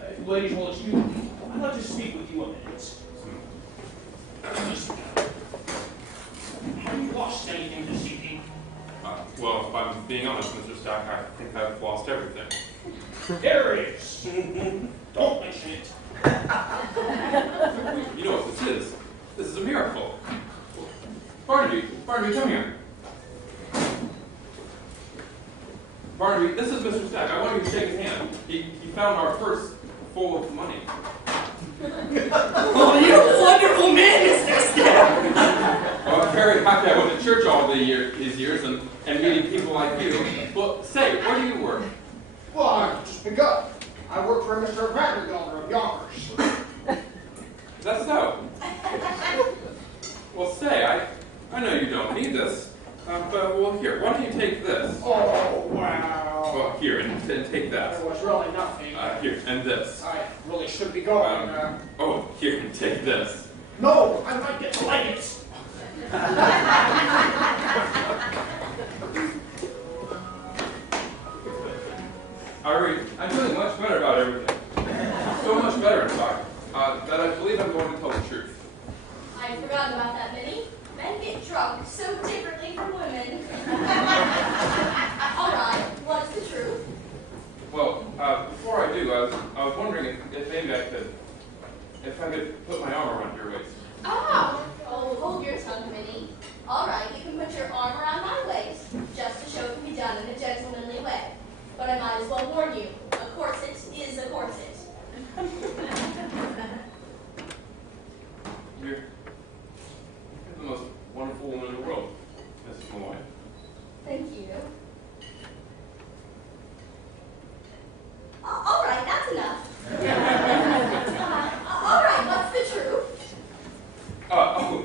If you ladies will excuse me, I'd like to speak with you a minute. Listen. Have you lost anything this evening? Well, if I'm being honest, Mr. Stack, I think I've lost everything. There it is. Don't mention it. You know what this is? This is a miracle. Barnaby, come here. Barnaby, this is Mr. Stack. I want you to shake his hand. He found our purse full of money. Oh, you wonderful man, Mr. Stack! Well, I'm very happy I went to church all these years and meeting people like you. Well, say, where do you work? Well, I've just begun. I work for Mr. Vandergelder of Yonkers. That's so. Well, say, I know you don't need this, but, well, here, why don't you take this? Oh, wow. Well, here, and take that. There was really nothing. Here, and this. I really should be going. Oh, here, and take this. No, I like it. I like it. I'm feeling much better about everything. So much better, in fact, that I believe I'm going to tell the truth. I'd forgotten about that, Minnie. Men get drunk so differently from women. All right, what's the truth? Well, before I do, I was wondering if maybe I could put my arm around your waist. Oh, hold your tongue, Minnie. All right, you can put your arm around my waist, just to show it can be done in a gentlemanly way. But I might as well warn you, a corset is a corset. You're the most wonderful woman in the world, Mrs. Malloy. Thank you. All right, that's enough. All right, what's the truth?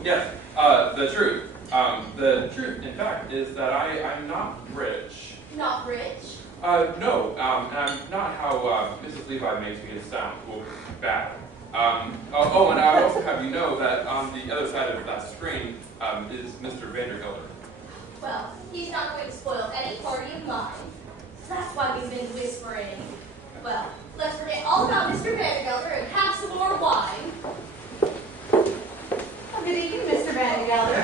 Yes, the truth. The truth, in fact, is that I'm not rich. Not rich? No, and I'm not how Mrs. Levi makes me sound. Well, bad. And I also have you know that on the other side of that screen is Mr. Vandergelder. Well, he's not going to spoil any party of mine. That's why we've been whispering. Well, let's forget all about Mr. Vandergelder and have some more wine. Oh, good evening, Mr. Vandergelder.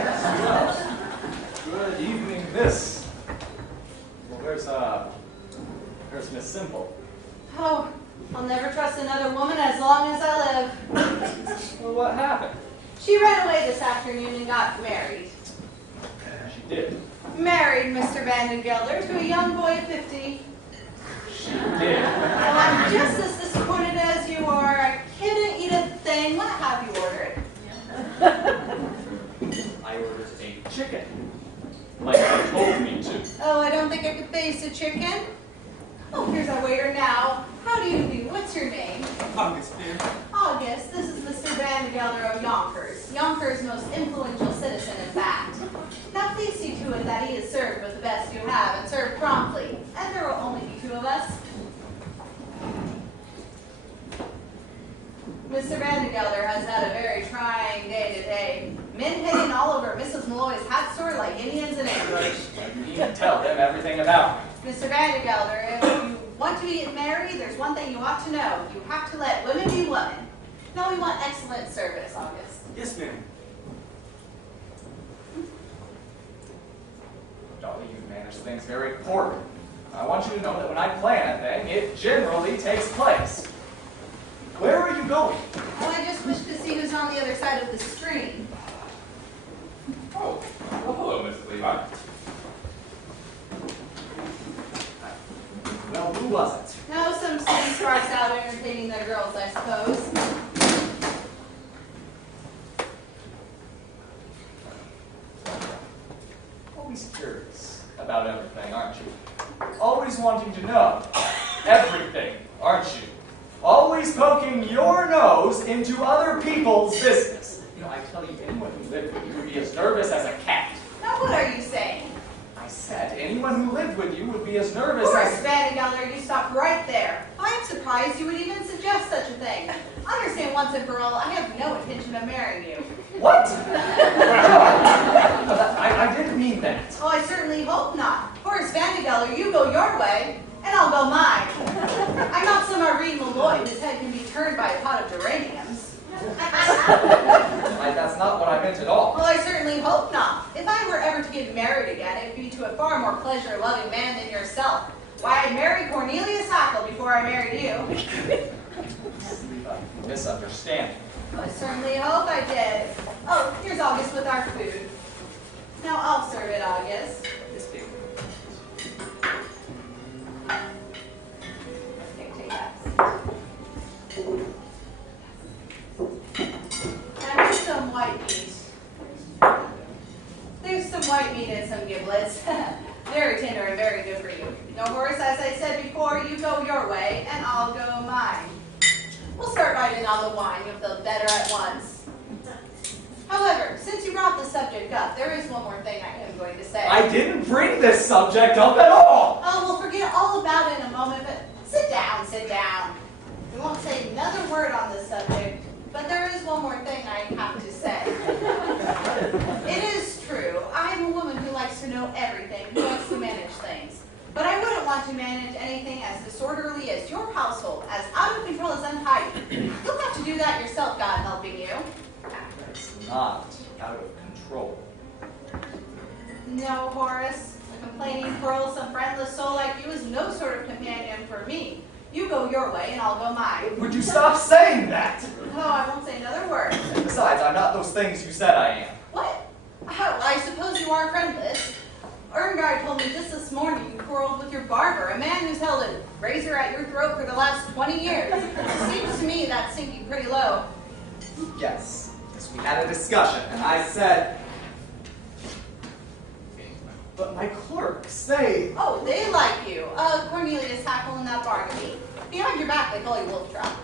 Good evening, Miss. Well, there's Miss Simple. Oh, I'll never trust another woman as long as I live. Well, what happened? She ran away this afternoon and got married. She did. Married, Mr. Vandergelder, to a young boy of 50. She did. Well, I'm just as disappointed as you are. I couldn't eat a thing. What have you ordered? I ordered a chicken. Like you told me to. Oh, I don't think I could face a chicken. Oh, here's our waiter now. How do you do? What's your name? August, dear. August. This is Mr. Vandergelder of Yonkers. Yonkers' most influential citizen, in fact. Now please see to it that he is served with the best you have, and served promptly. And there will only be two of us. Mr. Vandergelder has had a very trying day today. Men hitting all over Mrs. Malloy's hat store like Indians in ambush. You can tell him everything about me. Mr. Vandergelder, if you want to be married, there's one thing you ought to know. You have to let women be women. No, we want excellent service, August. Yes, ma'am. Dolly, you've managed things very poorly. I want you to know that when I plan a thing, it generally takes place. Where are you going? Oh, I just wish to see who's on the other side of the screen. Oh, well, hello, Miss Levi. their girls, I suppose. Always curious about everything, aren't you? Always wanting to know everything, aren't you? Always poking your nose into other people's business. You know, I tell you, anyone who lived with you would be as nervous as a cat. Now what are you saying? I said anyone who lived with you would be as nervous Horace as... Vandegeller, you stopped right there. I'm surprised you would even suggest such a thing. Understand once and for all, I have no intention of marrying you. What? I didn't mean that. Oh, I certainly hope not. Horace Vandegeller, you go your way, and I'll go mine. I'm not some Irene Malloy whose head can be turned by a pot of geraniums. That's not what I meant at all. Well, I certainly hope not. If I were ever to get married again, it'd be to a far more pleasure-loving man than yourself. Why, I married Cornelius Hackle before I married you. Misunderstanding. Well, I certainly hope I did. Oh, here's August with our food. Now I'll serve it, August. Take that. And here's some white meat. There's some white meat and some giblets. Very tender and very good for you. No, Horace, as I said before, you go your way, and I'll go mine. We'll start right in on the wine. You'll feel better at once. However, since you brought the subject up, there is one more thing I am going to say. I didn't bring this subject up at all! Oh, we'll forget all about it in a moment, but sit down, sit down. We won't say another word on this subject, but there is one more thing I have to say. It is true, I am a woman who likes to know everything, who likes to manage things. But I wouldn't want to manage anything as disorderly as your household, as out of control as untidy. You'll have to do that yourself, God helping you. It's not out of control. No, Horace. A complaining, quarrelsome, friendless soul like you is no sort of companion for me. You go your way, and I'll go mine. Would you stop saying that? No, I won't say another word. And besides, I'm not those things you said I am. What? Oh, I suppose you are friendless. Ermengarde told me just this morning you quarreled with your barber, a man who's held a razor at your throat for the last 20 years. It seems to me that's sinking pretty low. Yes, we had a discussion, and I said... But my clerks, they... Oh, they like you. Cornelius Hackle and that Barnaby. Behind your back, they call you Wolf Trap.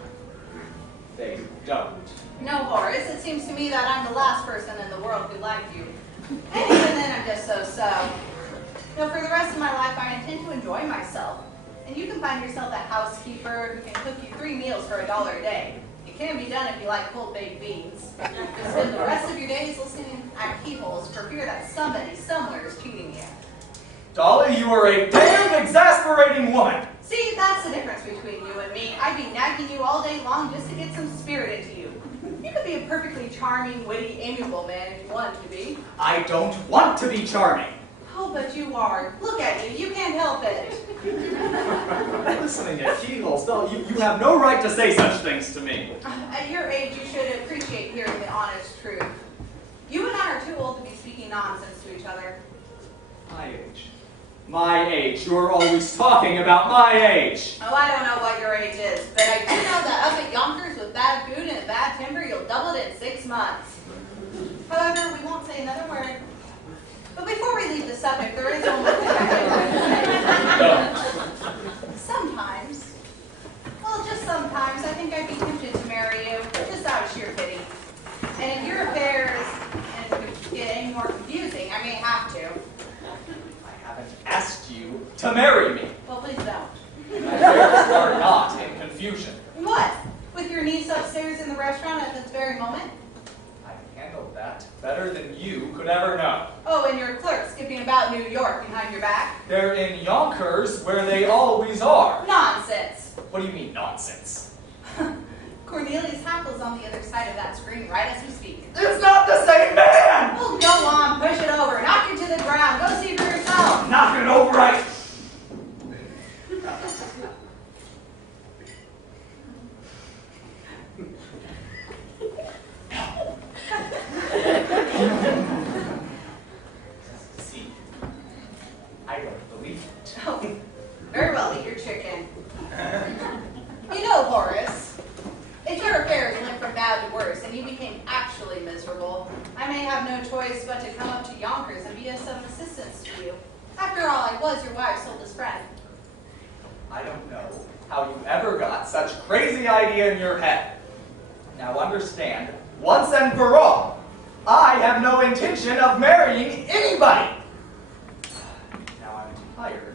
They don't. No, Horace, it seems to me that I'm the last person in the world who liked you. And even then, I'm just so-so. No, for the rest of my life, I intend to enjoy myself. And you can find yourself a housekeeper who can cook you 3 meals for $1 a day. It can be done if you like cold baked beans. You'll spend the rest of your days listening at keyholes for fear that somebody somewhere is cheating you. Dolly, you are a damn exasperating woman! See, that's the difference between you and me. I'd be nagging you all day long just to get some spirit into you. You could be a perfectly charming, witty, amiable man if you wanted to be. I don't want to be charming! Oh, but you are. Look at you. You can't help it. Listening at keyholes, you have no right to say such things to me. At your age, you should appreciate hearing the honest truth. You and I are too old to be speaking nonsense to each other. My age. My age. You're always talking about my age. Oh, I don't know what your age is, but I do know that up at Yonkers with bad food and bad timber, you'll double it in 6 months. However, we won't say another word. But before we leave the subject, there is one more thing I think. Sometimes, well, just sometimes, I think I'd be tempted to marry you, just out of sheer pity. And if your affairs get any more confusing, I may have to. I haven't asked you to marry me. Well, please don't. My affairs are not in confusion. What? With your niece upstairs in the restaurant at this very moment? I handled that better than you could ever know. Oh, and your clerk skipping about New York behind your back? They're in Yonkers, where they always are. Nonsense. What do you mean, nonsense? Cornelius Hackle's on the other side of that screen right as we speak. It's not the same man! Oh, go on, push it over, knock it to the ground, go see for yourself. Knock it over, right? See, I don't believe it. Oh, very well, eat your chicken. You know, Horace, and you became actually miserable, I may have no choice but to come up to Yonkers and be of some assistance to you. After all, I was your wife's oldest friend. I don't know how you ever got such a crazy idea in your head. Now understand, once and for all, I have no intention of marrying anybody. Now I'm tired,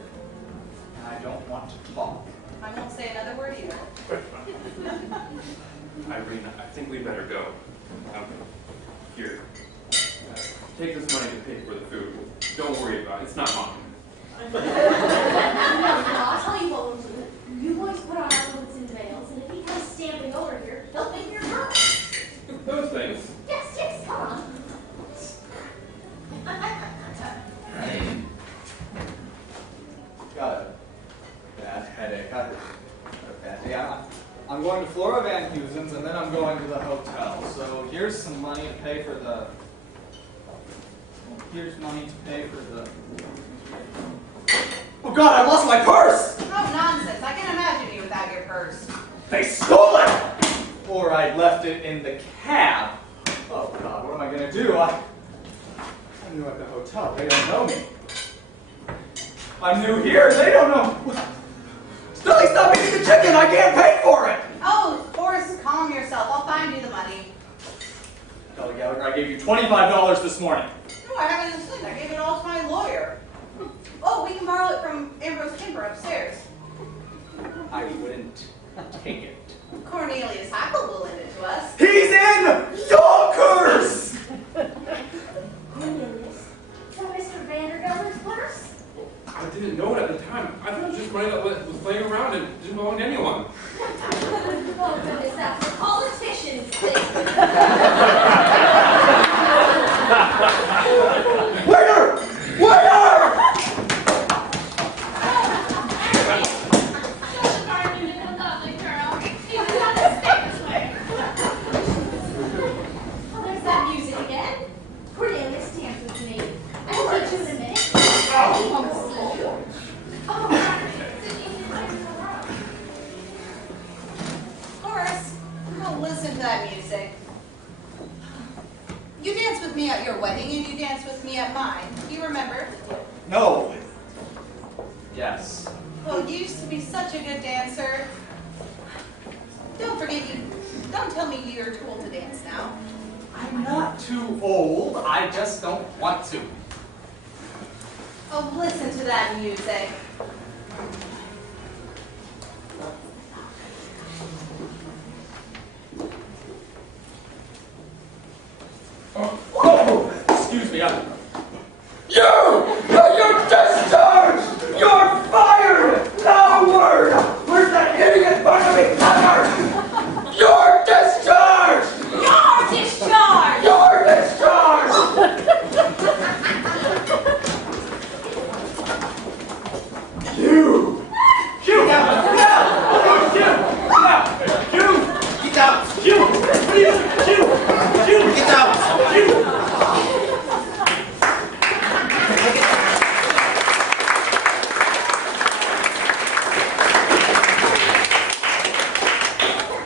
and I don't want to talk. I won't say another word either. Irene, I think we'd better go. Here. Take this money to pay for the food. Don't worry about it. It's not mine. I'll tell you what we'll do. You boys put our elements in veils, and if he comes stamping over here, he'll think you're drunk. Those things. Yes, come on. Got a bad headache. Got a bad day. I'm going to Flora Van Heusen's, and then I'm going to the hotel. So here's some money to pay for the... Here's money to pay for the... Oh God, I lost my purse! Oh, nonsense. I can imagine you without your purse. They stole it! Or I left it in the cab. Oh God, what am I gonna do? I'm new at the hotel. They don't know me. I'm new here. They don't know. Billy, stop eating the chicken! I can't pay for it! Oh, Forrest, calm yourself. I'll find you the money. Kelly Gallagher, I gave you $25 this morning. No, I haven't understood. I gave it all to my lawyer. Oh, we can borrow it from Ambrose Kimber upstairs. I wouldn't take it. Cornelius Hackle will lend it to us. He's in Yonkers! Cornelius, is that Mr. Vandergelder's purse? I didn't know it at the time. I thought it was just money that was laying around and didn't belong to anyone. Oh, goodness, that's a politician's thing. Waiter! Waiter! Oh, there's that music again. Cornelius, dance with me. I'll teach you in a minute. He won't see you. Forrest, oh, listen to that music. You danced with me at your wedding, and you danced with me at mine. Do you remember? No. Yes. Well, you used to be such a good dancer. Don't forget you. Don't tell me you're too old to dance now. I'm not too old. I just don't want to. Oh, listen to that music. Oh, excuse me. You're discharged! You're fired! Now word! Where's that idiot Barnaby Tucker? You're discharged! You're discharged! You're discharged! You! You! Get out!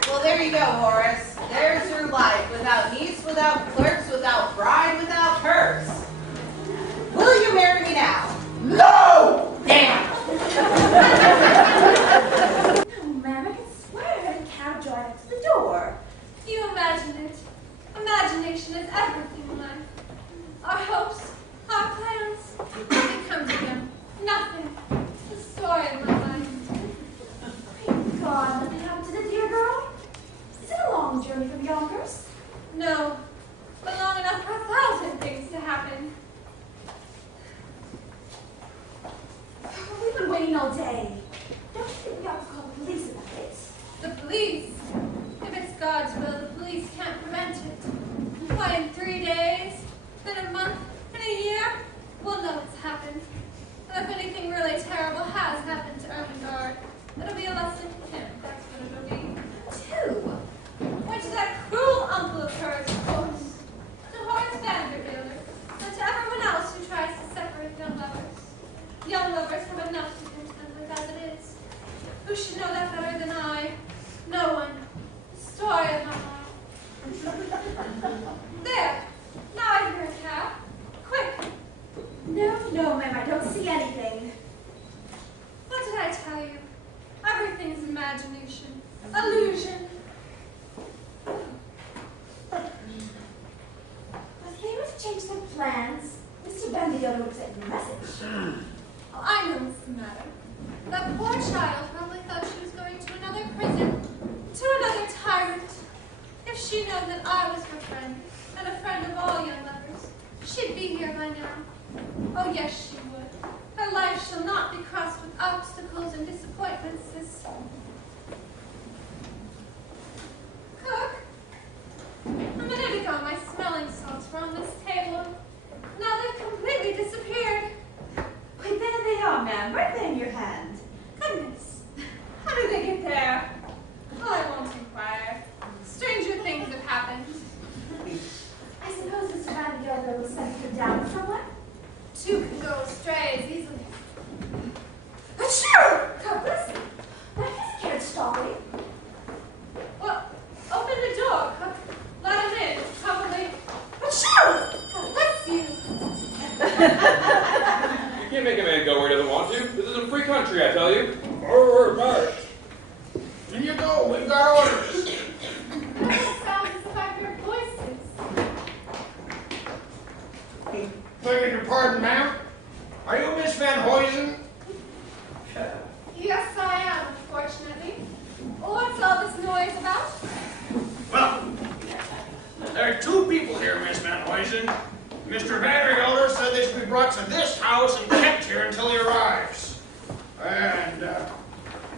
Well, there you go, Horace. There's your life, without niece, without clerks, without bride, without purse. Will you marry me now? No! Damn! No, ma'am, I can swear I heard a cab drive up to the door. You imagine it. Imagination is everything in life. Our hopes, our plans, nothing comes of them. Nothing. The story of my life. Thank God, nothing happened to the dear girl. Is it a long journey from Yonkers? No, but long enough for 1,000 things to happen. We've been waiting all day. Don't you think we ought to call the police about this? The police. If it's God's will, the police can't prevent it. Why, in 3 days, then a month, and a year, we'll know what's happened. And if anything really terrible has happened to Ermengarde, it'll be a lesson to him. That's what it'll be. Two. Which that cruel uncle of hers, oh, plans. Mr. Bendigo would send you a message. Oh, I know what's the matter. That poor child probably thought she was going to another prison, to another tyrant. If she known that I was her friend, and a friend of all young lovers, she'd be here by now. Oh, yes, she would. Her life shall not be crossed with obstacles and disappointments this Cook, a minute ago my smelling salts were on this table. Now they've completely disappeared. Why, there they are, ma'am, right there in your hand. Goodness, how did they get there? Well, I won't inquire. Stranger things have happened. I suppose Mr. Van Gelder was sent her down somewhere? Two can go astray as easily. Achoo! God bless you. That is carriage stopping. Well, open the door, Cook. Let him in. It's probably. Achoo! God bless you. You can't make a man go where he doesn't want to. This is a free country, I tell you. Forward march. In you go. We've got orders. That sounds as if I heard voices. Begging your pardon, ma'am. Are you Miss Van Huysen? Yes, I am, unfortunately. What's all this noise about? Well, there are two people here, Miss Van Huysen. Mr. Vandergelder said they should be brought to this house and kept here until he arrives. And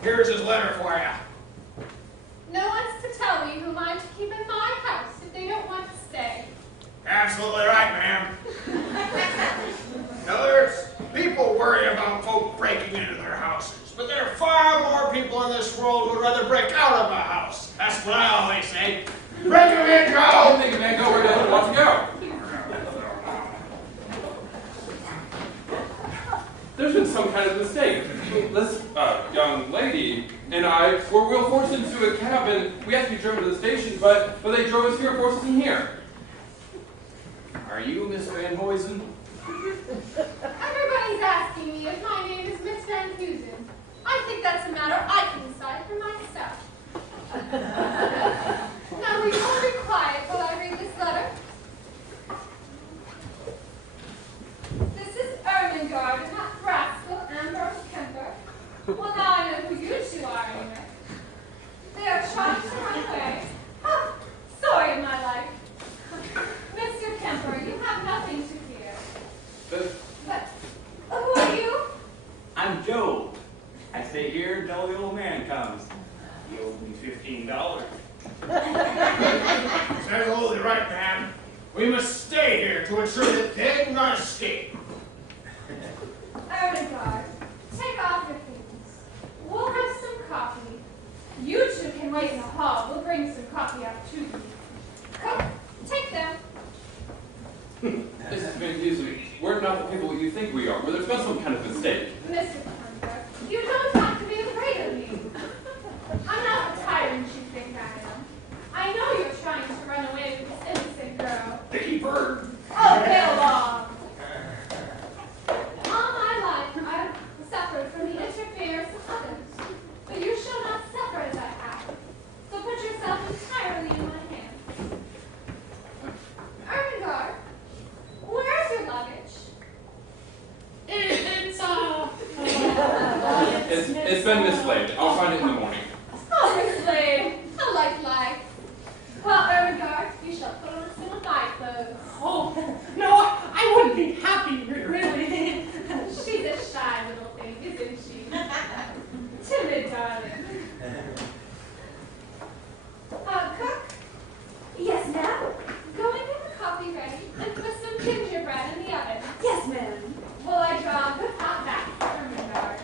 here's his letter for you. No one's to tell me whom I'm to keep in my house if they don't want to stay. Absolutely right, ma'am. Now, there's people worry about folk breaking into their houses, but there are far more people in this world who would rather break out of a house. That's what I always say. Break them in, I Joe! don't think a man go where he doesn't want to go. There's been some kind of mistake. This young lady and I were forced into a cab, and we had to be driven to the station, but they drove us here and forced us in here. Are you Miss Van Huysen? Everybody's asking me if my name is Miss Van Heusen. I think that's a matter I can decide for myself. Now, will you all be quiet while I read this letter? This is Ermengarde, and that rascal Ambrose Kemper. Well, now I know who you two are anyway. They are trying to run away. Oh, story of my life. Mr. Kemper, you have nothing to fear. But who are you? I'm Joe. I stay here until the old man comes. He owes me $15. That's absolutely right, ma'am. We must stay here to ensure that they do not escape. Ermengarde, take off your things. We'll have some coffee. You two can wait in the hall. We'll bring some coffee out to you. Cook, take them. Mrs. Van Heusen, we're not the people you think we are. Well, there's been some kind of mistake. Mr. Kemper, you don't have to be afraid of me. I'm not the tyrant you think I am. I know you're trying to run away with this innocent girl. Dicky Bird. Oh, get along. All my life I've suffered from the interference of others, but you shall not suffer as I have. So put yourself entirely in my hands. Ermengarde, where's your luggage? It's been mislaid. I'll find it in the morning. Oh, mislaid. A light life. Well, Ermengarde, you shall put on some of my clothes. Oh, no, I wouldn't be happy, really. She's a shy little thing, isn't she? Timid darling. Cook, Yes, ma'am? go and get the coffee ready and put some gingerbread in the oven. Yes, ma'am. Will I draw a good hot bath for Ermengarde?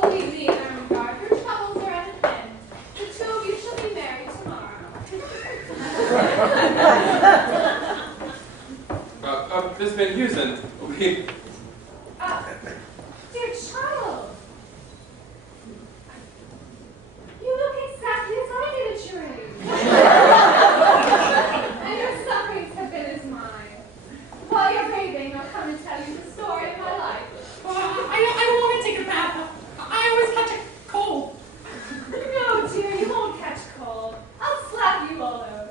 Believe me, Ermengarde, your troubles are at an end. The two of you shall be married tomorrow. Miss Van Heusen, Dear child, you look exactly as I did at your age. And your sufferings have been as mine. While you're bathing, I'll come and tell you the story of my life. I don't want to take a bath. I always catch a cold. No, dear, you won't catch cold. I'll slap you all over.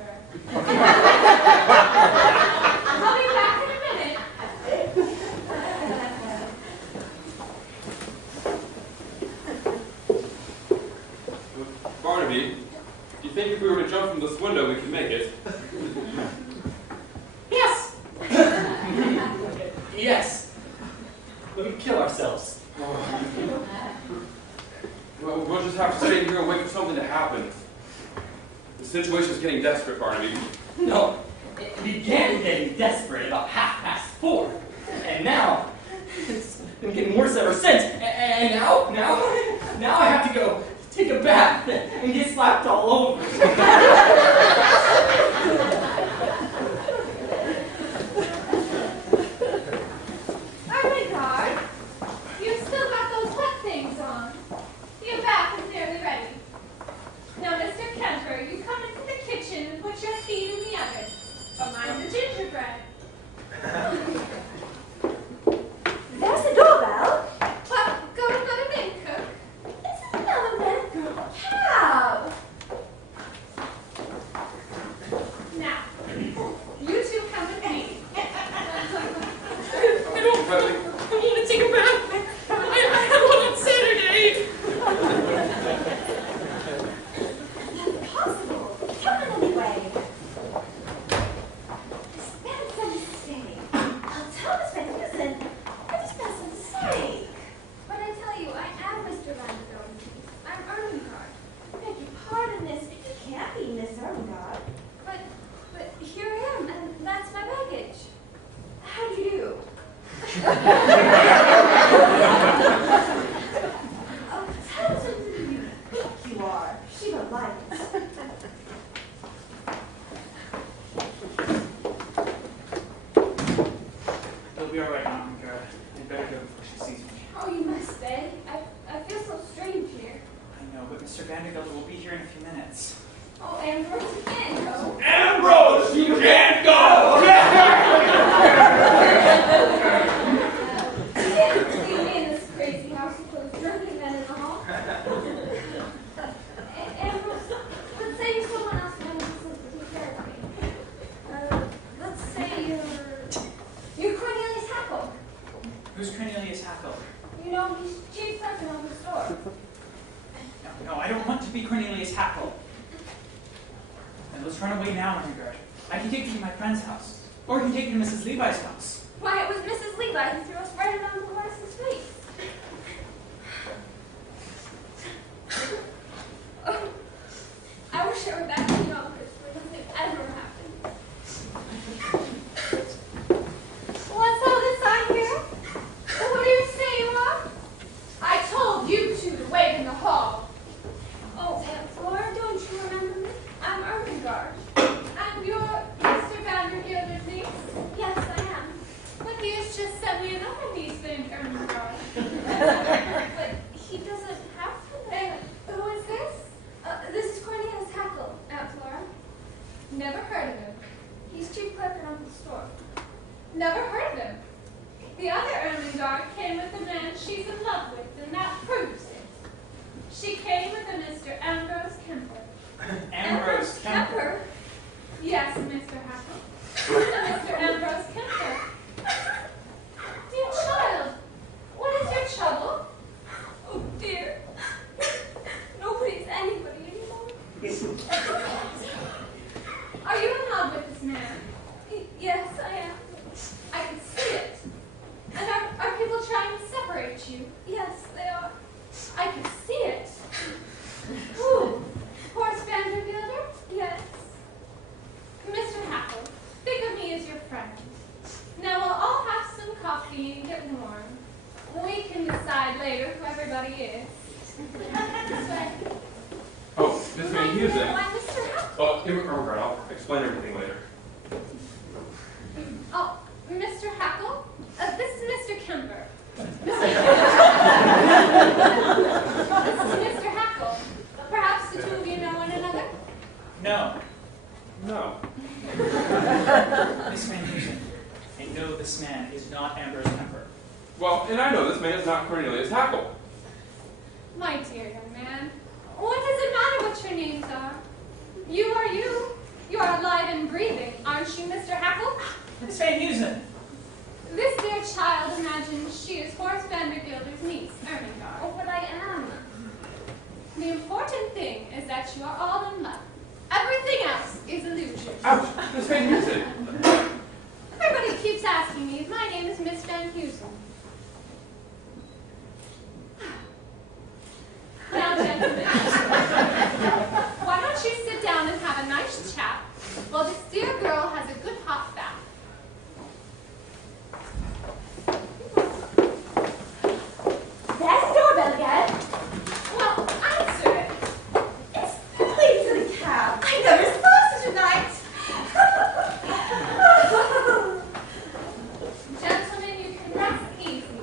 Barnaby, do you think if we were to jump from this window, we could make it? Yes. Yes. We would kill ourselves. Well, we'll just have to stay here and wait for something to happen. The situation's getting desperate, Barnaby. No, it began getting desperate about 4:30. And now, it's been getting worse ever since. And now I have to go take a bath and get slapped all over. Oh my God! You've still got those wet things on. Your bath is nearly ready. Now, Mr. Kemper, you come into the kitchen and put your feet in the oven. But mind the gingerbread. There's the doorbell. Well, go and let him in, cook. It's another man girl. How? Now, you two come with me. I want to take a bath. I had one on Saturday. That's possible. Come on anyway. This man said to stay. I'll tell Miss Van Heusen. I just asked him to stay. But I tell you, I am Mr. Vanderbilt. I'm Ermengarde. Beg your pardon, Miss. You can't be Miss Ermengarde. But here I am, and that's my baggage. How do you do? Oh, tell us what you think you are. She don't like us. It'll be all right, Ermengarde. I'd better go before she sees me. Oh, you must stay. I feel so strange here. I know, but Mr. Vanderbilt will be here in a few minutes. Oh, Ambrose, you can't go. Ambrose, you can't go! You can't see me in this crazy house full of drunken men in the hall. Ambrose, let's say you're someone else who wants to take care of me. Let's say you're Cornelius Hackle. Who's Cornelius Hackle? You know, he's chief surgeon of the store. No, I don't want to be Cornelius Hackle. And let's run away now, Ermengarde. I can take you to my friend's house. Or I can take you to Mrs. Levi's house. Why, it was Mrs. Levi who threw us right around the horse's face. Oh, I wish I were back in Yonkers where nothing ever happened. What's all this I hear? What do you say you are? I told you two to wait in the hall. Oh, Aunt Flora, don't you remember me? I'm Ermengarde. And you're Mr. Vandergilder's niece? Yes, I am. But he has just sent me another niece named Ermengarde. But he doesn't have to. And who is this? This is Cornelius Hackle, Aunt Flora. Never heard of him. He's chief clerk at Uncle's store. Never heard of him. The other Ermengarde came with a man she's in love with, and that proves it. She came with a Mr. Ambrose Kemper. Ambrose Kemper? Yes, Mr. Hackle. Mr. Ambrose Kemper. Dear child, what is your trouble? Oh, dear. Nobody's anybody anymore. Are you in love with this man? Yes, I am. I can see it. And are people trying to separate you? Yes, they are. I can see it. Who? Horace Vandergilder? Yes. Mr. Hackle, think of me as your friend. Now we'll all have some coffee and get warm. We can decide later who everybody is. This way. Oh, Miss Van Heusen. Why, Mr. Hackle? Oh, Ermengarde, I'll explain everything later. Oh, Mr. Hackle? This is Mr. Kemper. This is Mr. Hackle. Perhaps the two of you know one another? No. No. Miss Van Heusen, I know this man is not Ambrose Kemper. Well, and I know this man is not Cornelius Hackle. My dear young man, what does it matter what your names are? You are you. You are alive and breathing, aren't you, Mr. Hackle? Miss Van Heusen. This dear child imagines she is Horace Vandergilder's niece, Ermengarde. Oh, but I am. The important thing is that that you are all in love. Everything else is illusion. Ouch! This made music. Everybody keeps asking me if my name is Miss Van Heusen. Now, gentlemen, why don't you sit down and have a nice chat while this dear girl has a good hot bath? That's the doorbell again. Well, answer it. It's the lady to the cab. I never saw such a night. Gentlemen, you can rest easy.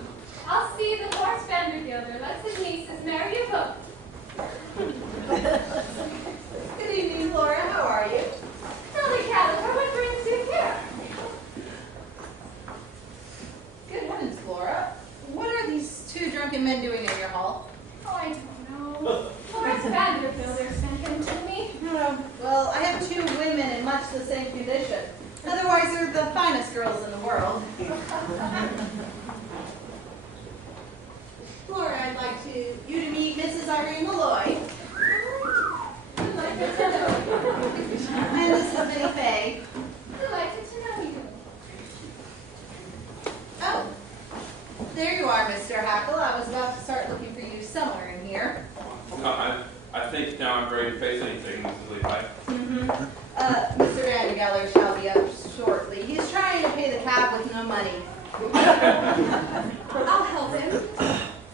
I'll see the horse Vandergilder lets his nieces marry you both. Good evening, Flora. How are you? Holy Caliber, what brings you here? Good heavens, Flora. What are these two drunken men doing in your hall? Oh, I don't know. Horace Vandergilder sent him to me. Oh, well, I have two women in much the same condition. Otherwise, they're the finest girls in the world. Flora, I'd like you to meet Mrs. Irene Malloy. Delighted to know you. And this is Minnie Fay. Delighted to know you. Oh, there you are, Mr. Hackle. I was about to start looking for you somewhere in here. I think now I'm ready to face anything, Mrs. Levi. Mr. Vandergeller shall be up shortly. He's trying to pay the cab with no money. I'll help him.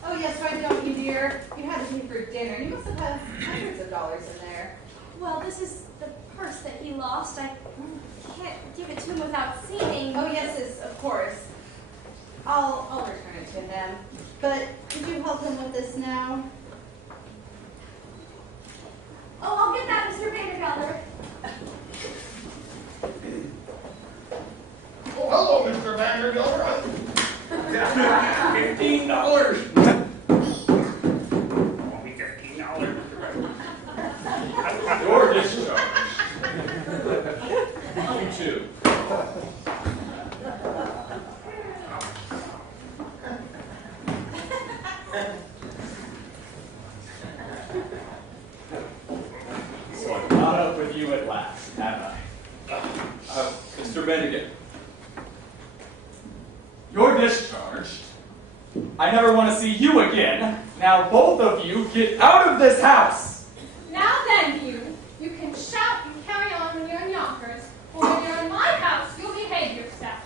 Oh, yes, why don't you, dear? You had to pay for dinner. You must have had hundreds of dollars in there. Well, this is the purse that he lost. I can't give it to him without seeing. Oh, yes, of course. I'll return it to him. But could you help him with this now? Oh, I'll get that, Mr. Vandergelder. Oh, hello, Mr. Vandergilder. $15. Only $15. Your discharge. You too. So I caught up with you at last, have I? Mr. Bendigan. You're discharged. I never want to see you again. Now both of you get out of this house. Now then, you can shout and carry on when you're in Yonkers, or when you're in my house, you'll behave yourself.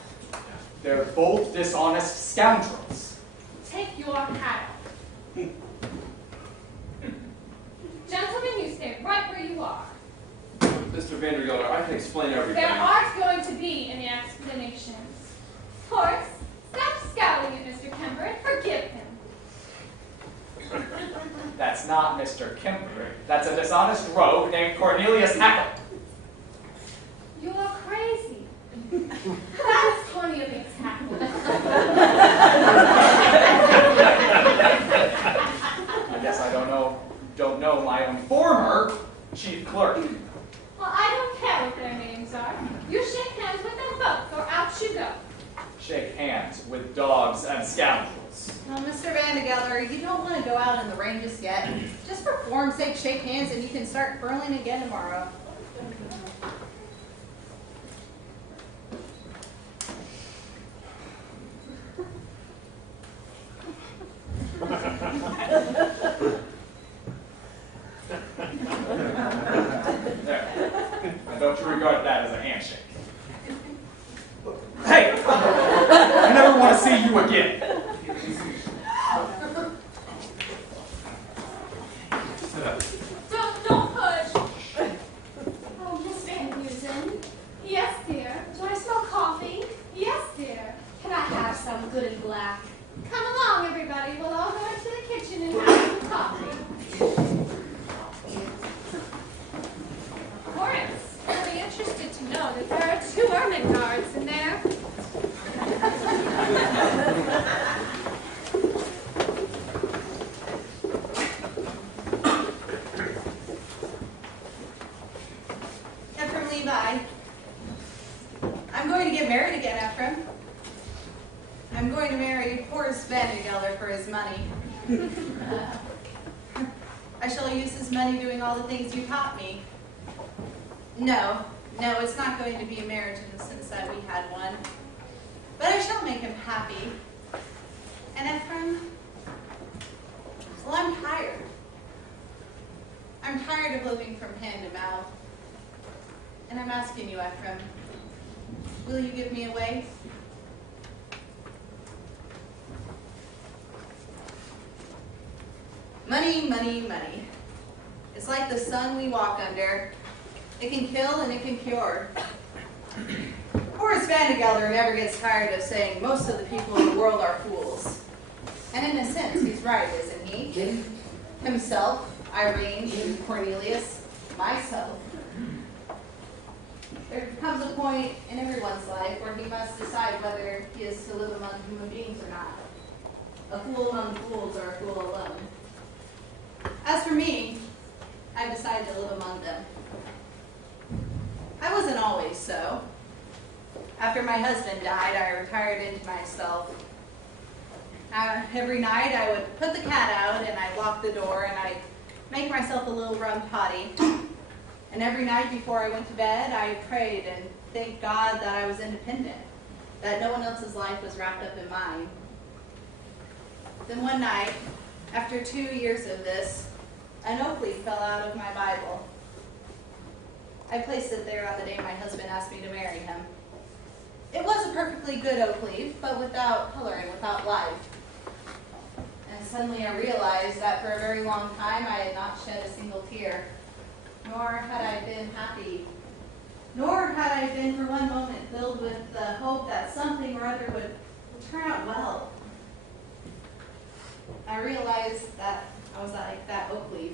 They're both dishonest scoundrels. Take your hat off. Gentlemen, you stay right where you are. Mr. Vandergelder, I can explain everything. There aren't going to be any explanations. Horace, stop scowling at Mr. Kemper and forgive him. That's not Mr. Kemper. That's a dishonest rogue named Cornelius Hackle. You're crazy. That's Cornelius Hackle. I guess I don't know my own former chief clerk. Well, I don't care what their names are. You shake hands with them both, or out you go. Shake hands with dogs and scoundrels. Well, Mr. Vandergeller, you don't want to go out in the rain just yet. Just for form's sake, shake hands and you can start curling again tomorrow. There. Now don't you regard that as a handshake. Hey! I never want to see you again. Don't push. Oh, Miss Van Heusen. Yes, dear. Do I smell coffee? Yes, dear. Can I have some good and black? Come along, everybody. We'll all go into the kitchen and have some coffee. Horace, you'll be interested to know that there are 2 ermine guards in there. Ephraim Levi. I'm going to get married again, Ephraim. I'm going to marry Horace Vandergelder for his money. I shall use his money doing all the things you taught me. No, it's not going to be a marriage in the sense that we had one. But I shall make him happy. And Ephraim, well, I'm tired. I'm tired of living from hand to mouth. And I'm asking you, Ephraim, will you give me away? Money, money, money. It's like the sun we walk under. It can kill and it can cure. Horace Vandegelder never gets tired of saying most of the people in the world are fools. And in a sense, he's right, isn't he? Himself, Irene, Cornelius, myself. There comes a point in everyone's life where he must decide whether he is to live among human beings or not. A fool among fools or a fool alone. As for me, I decided to live among them. I wasn't always so. After my husband died, I retired into myself. Every night I would put the cat out and I'd lock the door and I'd make myself a little rum toddy. And every night before I went to bed, I prayed and thanked God that I was independent, that no one else's life was wrapped up in mine. Then one night, after 2 years of this, an oak leaf fell out of my Bible. I placed it there on the day my husband asked me to marry him. It was a perfectly good oak leaf, but without color and without life. And suddenly I realized that for a very long time I had not shed a single tear, nor had I been happy, nor had I been for one moment filled with the hope that something or other would turn out well. I realized that I was like that oak leaf.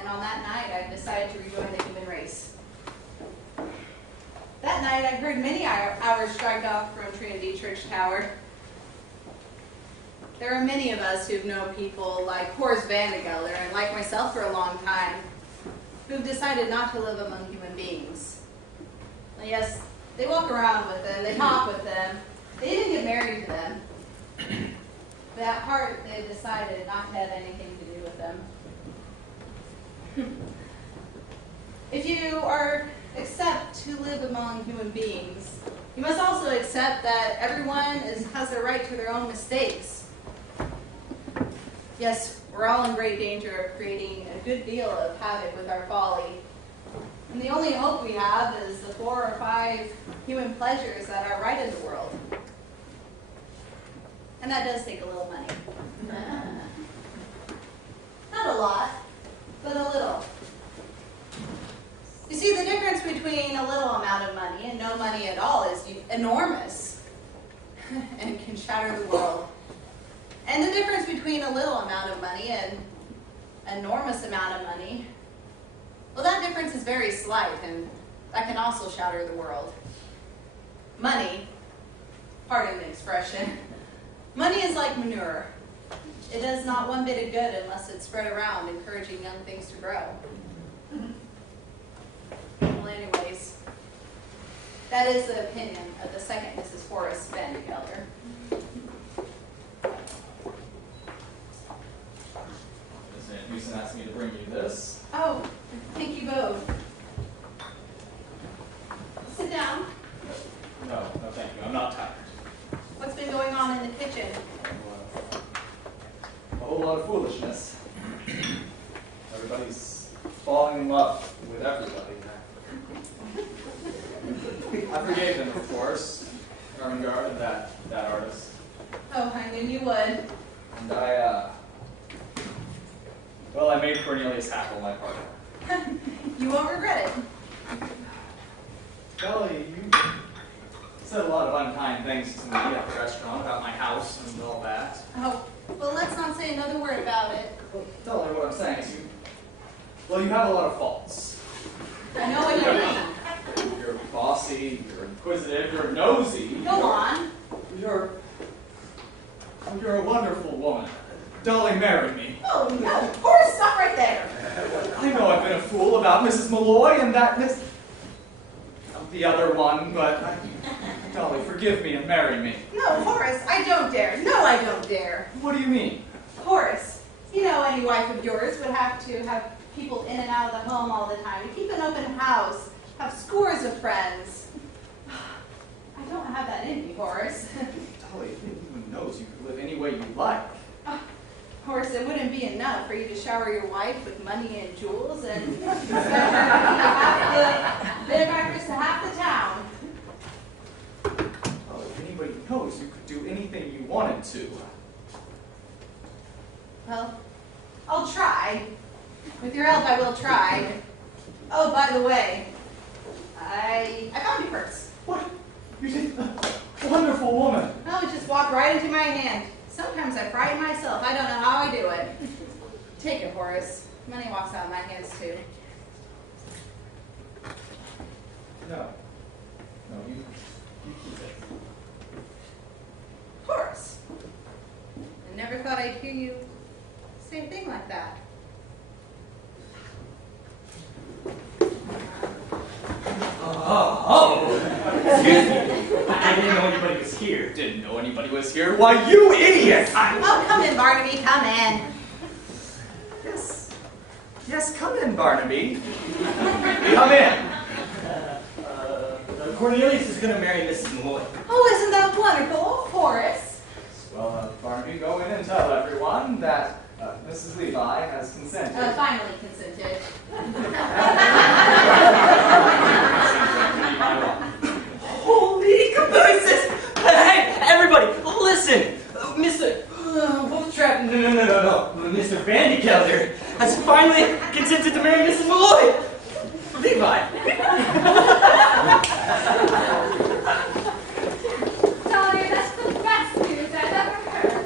And on that night, I decided to rejoin the human race. That night, I heard many hours strike off from Trinity Church Tower. There are many of us who've known people like Horace Vandegelder and like myself for a long time who've decided not to live among human beings. And yes, they walk around with them, they talk with them, they even get married to them. But at heart, they've decided not to have anything to do with them. If you accept to live among human beings, you must also accept that everyone has a right to their own mistakes. Yes, we're all in great danger of creating a good deal of havoc with our folly. And the only hope we have is the 4 or 5 human pleasures that are right in the world. And that does take a little money. Not a lot, but a little. You see, the difference between a little amount of money and no money at all is enormous and can shatter the world. And the difference between a little amount of money and an enormous amount of money, well, that difference is very slight, and that can also shatter the world. Money, pardon the expression, money is like manure. It does not one bit of good unless it's spread around, encouraging young things to grow. Well, anyways, that is the opinion of the second Mrs. Horace Vandegelder. Miss Van Heusen asked me to bring you this. Oh, thank you both. Sit down. No, thank you. I'm not tired. What's been going on in the kitchen? A whole lot of foolishness. Everybody's falling in love with everybody. I forgave him, of course, Ermengarde and that artist. Oh, I knew you would. And I made Cornelius Hackle my partner. You won't regret it. Kelly, you said a lot of unkind things to me at the restaurant about my house and all that. Oh, well, let's not say another word about it. Well, tell me what I'm saying is you have a lot of faults. I know what you mean. You're bossy, you're inquisitive, you're nosy. Go on. You're a wonderful woman. Dolly, marry me. Oh, no. Horace, stop right there. I know I've been a fool about Mrs. Malloy and that the other one, but Dolly, forgive me and marry me. No, Horace, I don't dare. No, I don't dare. What do you mean? Horace, You know, any wife of yours would have to have people in and out of the home all the time, to keep an open house, have scores of friends. I don't have that in me, Horace. Dolly, who knows? You could live any way you like. Horace, it wouldn't be enough for you to shower your wife with money and jewels and send her benefactors to half the town. Oh, if anybody knows, you could do anything you wanted to. Well, I'll try. With your help, I will try. Oh, by the way, I found your purse. What? You did? Wonderful woman. Oh, it just walked right into my hand. Sometimes I frighten myself. I don't know how I do it. Take it, Horace. Money walks out of my hands, too. No. No, you keep it. Horace. I never thought I'd hear you say a thing like that. Excuse me. I didn't know anybody was here. Didn't know anybody was here. Why, you idiot! Oh, come in, Barnaby, come in. Yes, come in, Barnaby. Come in. Cornelius is going to marry Mrs. Malloy. Oh, isn't that wonderful? Oh, Horace. Well, Barnaby, go in and tell everyone that Mrs. Levi has consented. Finally consented. Holy cabooses! Hey, everybody, listen! Mr. Wolftrap, no. Mr. Vandekelder has finally consented to marry Mrs. Malloy! Levi! Dolly, that's the best news I've ever heard.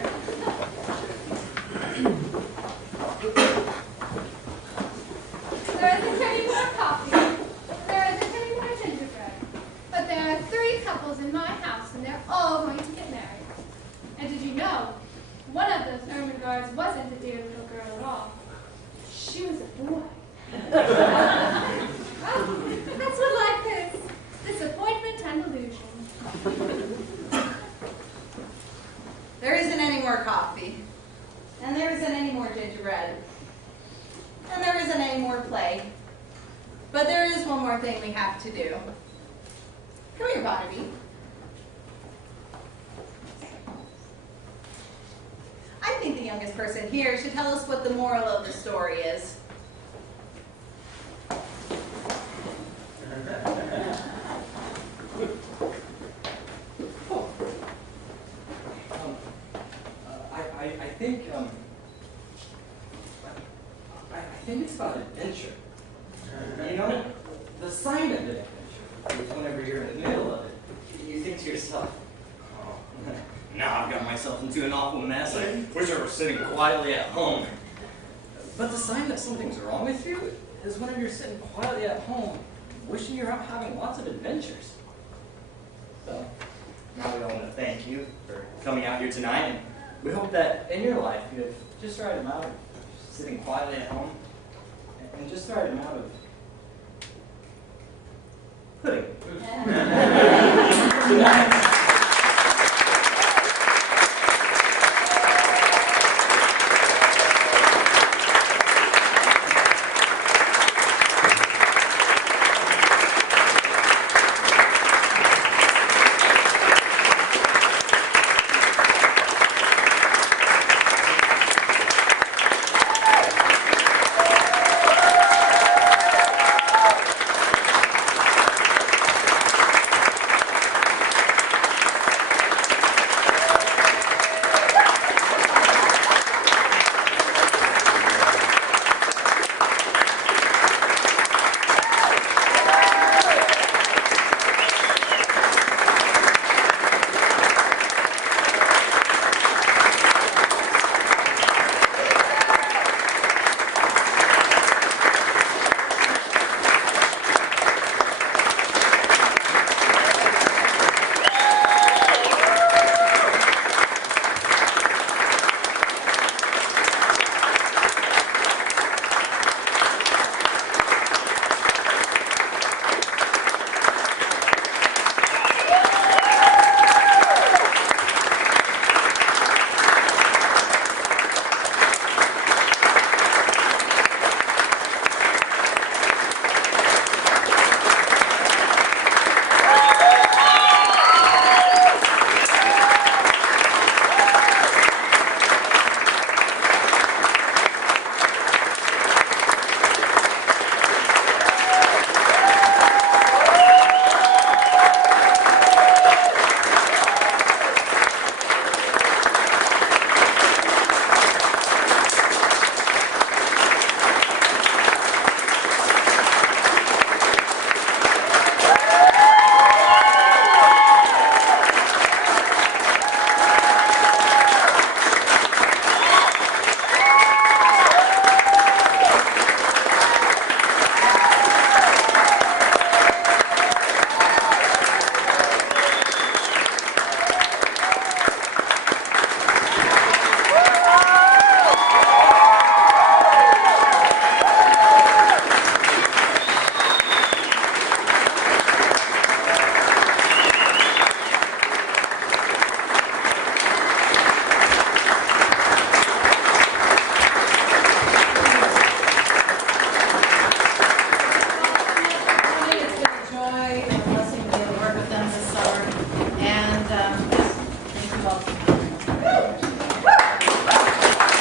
There isn't any more coffee. There isn't any more gingerbread. But there are 3 couples in my house, and they're all going to get married. And did you know, one of those Ermengardes wasn't a dear little girl at all. She was a boy. Oh, that's what life is. Disappointment and illusion. There isn't any more coffee. And there isn't any more gingerbread. And there isn't any more play. But there is one more thing we have to do. Come here, Barnaby. I think the youngest person here should tell us what the moral of the story is. I think it's about adventure. You know, the sign of adventure is whenever you're in the middle of it, you think to yourself, oh, now I've got myself into an awful mess. I wish I were sitting quietly at home. But the sign that something's wrong with you is whenever you're sitting quietly at home, wishing you're out having lots of adventures. So, now we all want to thank you for coming out here tonight, and we hope that in your life you have just right amount of sitting quietly at home, and just the right amount of pudding. Good night.